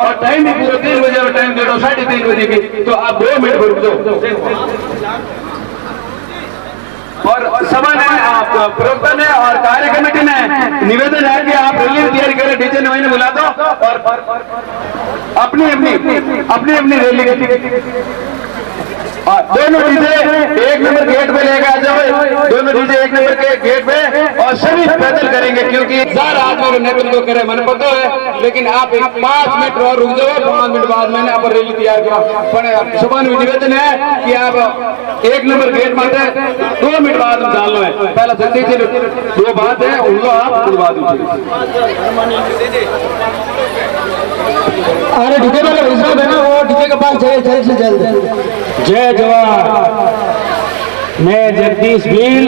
और टाइम भी पूरा 3 बजे टाइम दे दो, 3:30 बजे की, तो आप 2 मिनट रुक जाओ। और सभा ने प्रवक्ता ने और कार्य कमेटी ने निवेदन है कि आप रैली तैयारी करें, डीजे ने बुला दो और अपनी अपनी रैली दोनों डीजे 1 नंबर गेट पे लेकर आ जाओ। दोनों डीजे 1 नंबर के गेट पे और सभी पैदल करेंगे क्योंकि 4 आदमी को नेतृत्व करे मन पता है। लेकिन आप 5 मिनट और रुक जाओ, 5 मिनट बाद मैंने आप रैली तैयार किया। सुबह निवेदन है कि आप 1 नंबर गेट माते 2 मिनट बाद हम डाल लो है। पहला जल्दी से 2 बात है उनको आप खुद बात अरे डीजे वाले भाई साहब है ना, वो डीजे के पास जाए जल्द से जल्द। जय जवान। मैं जगदीश भील।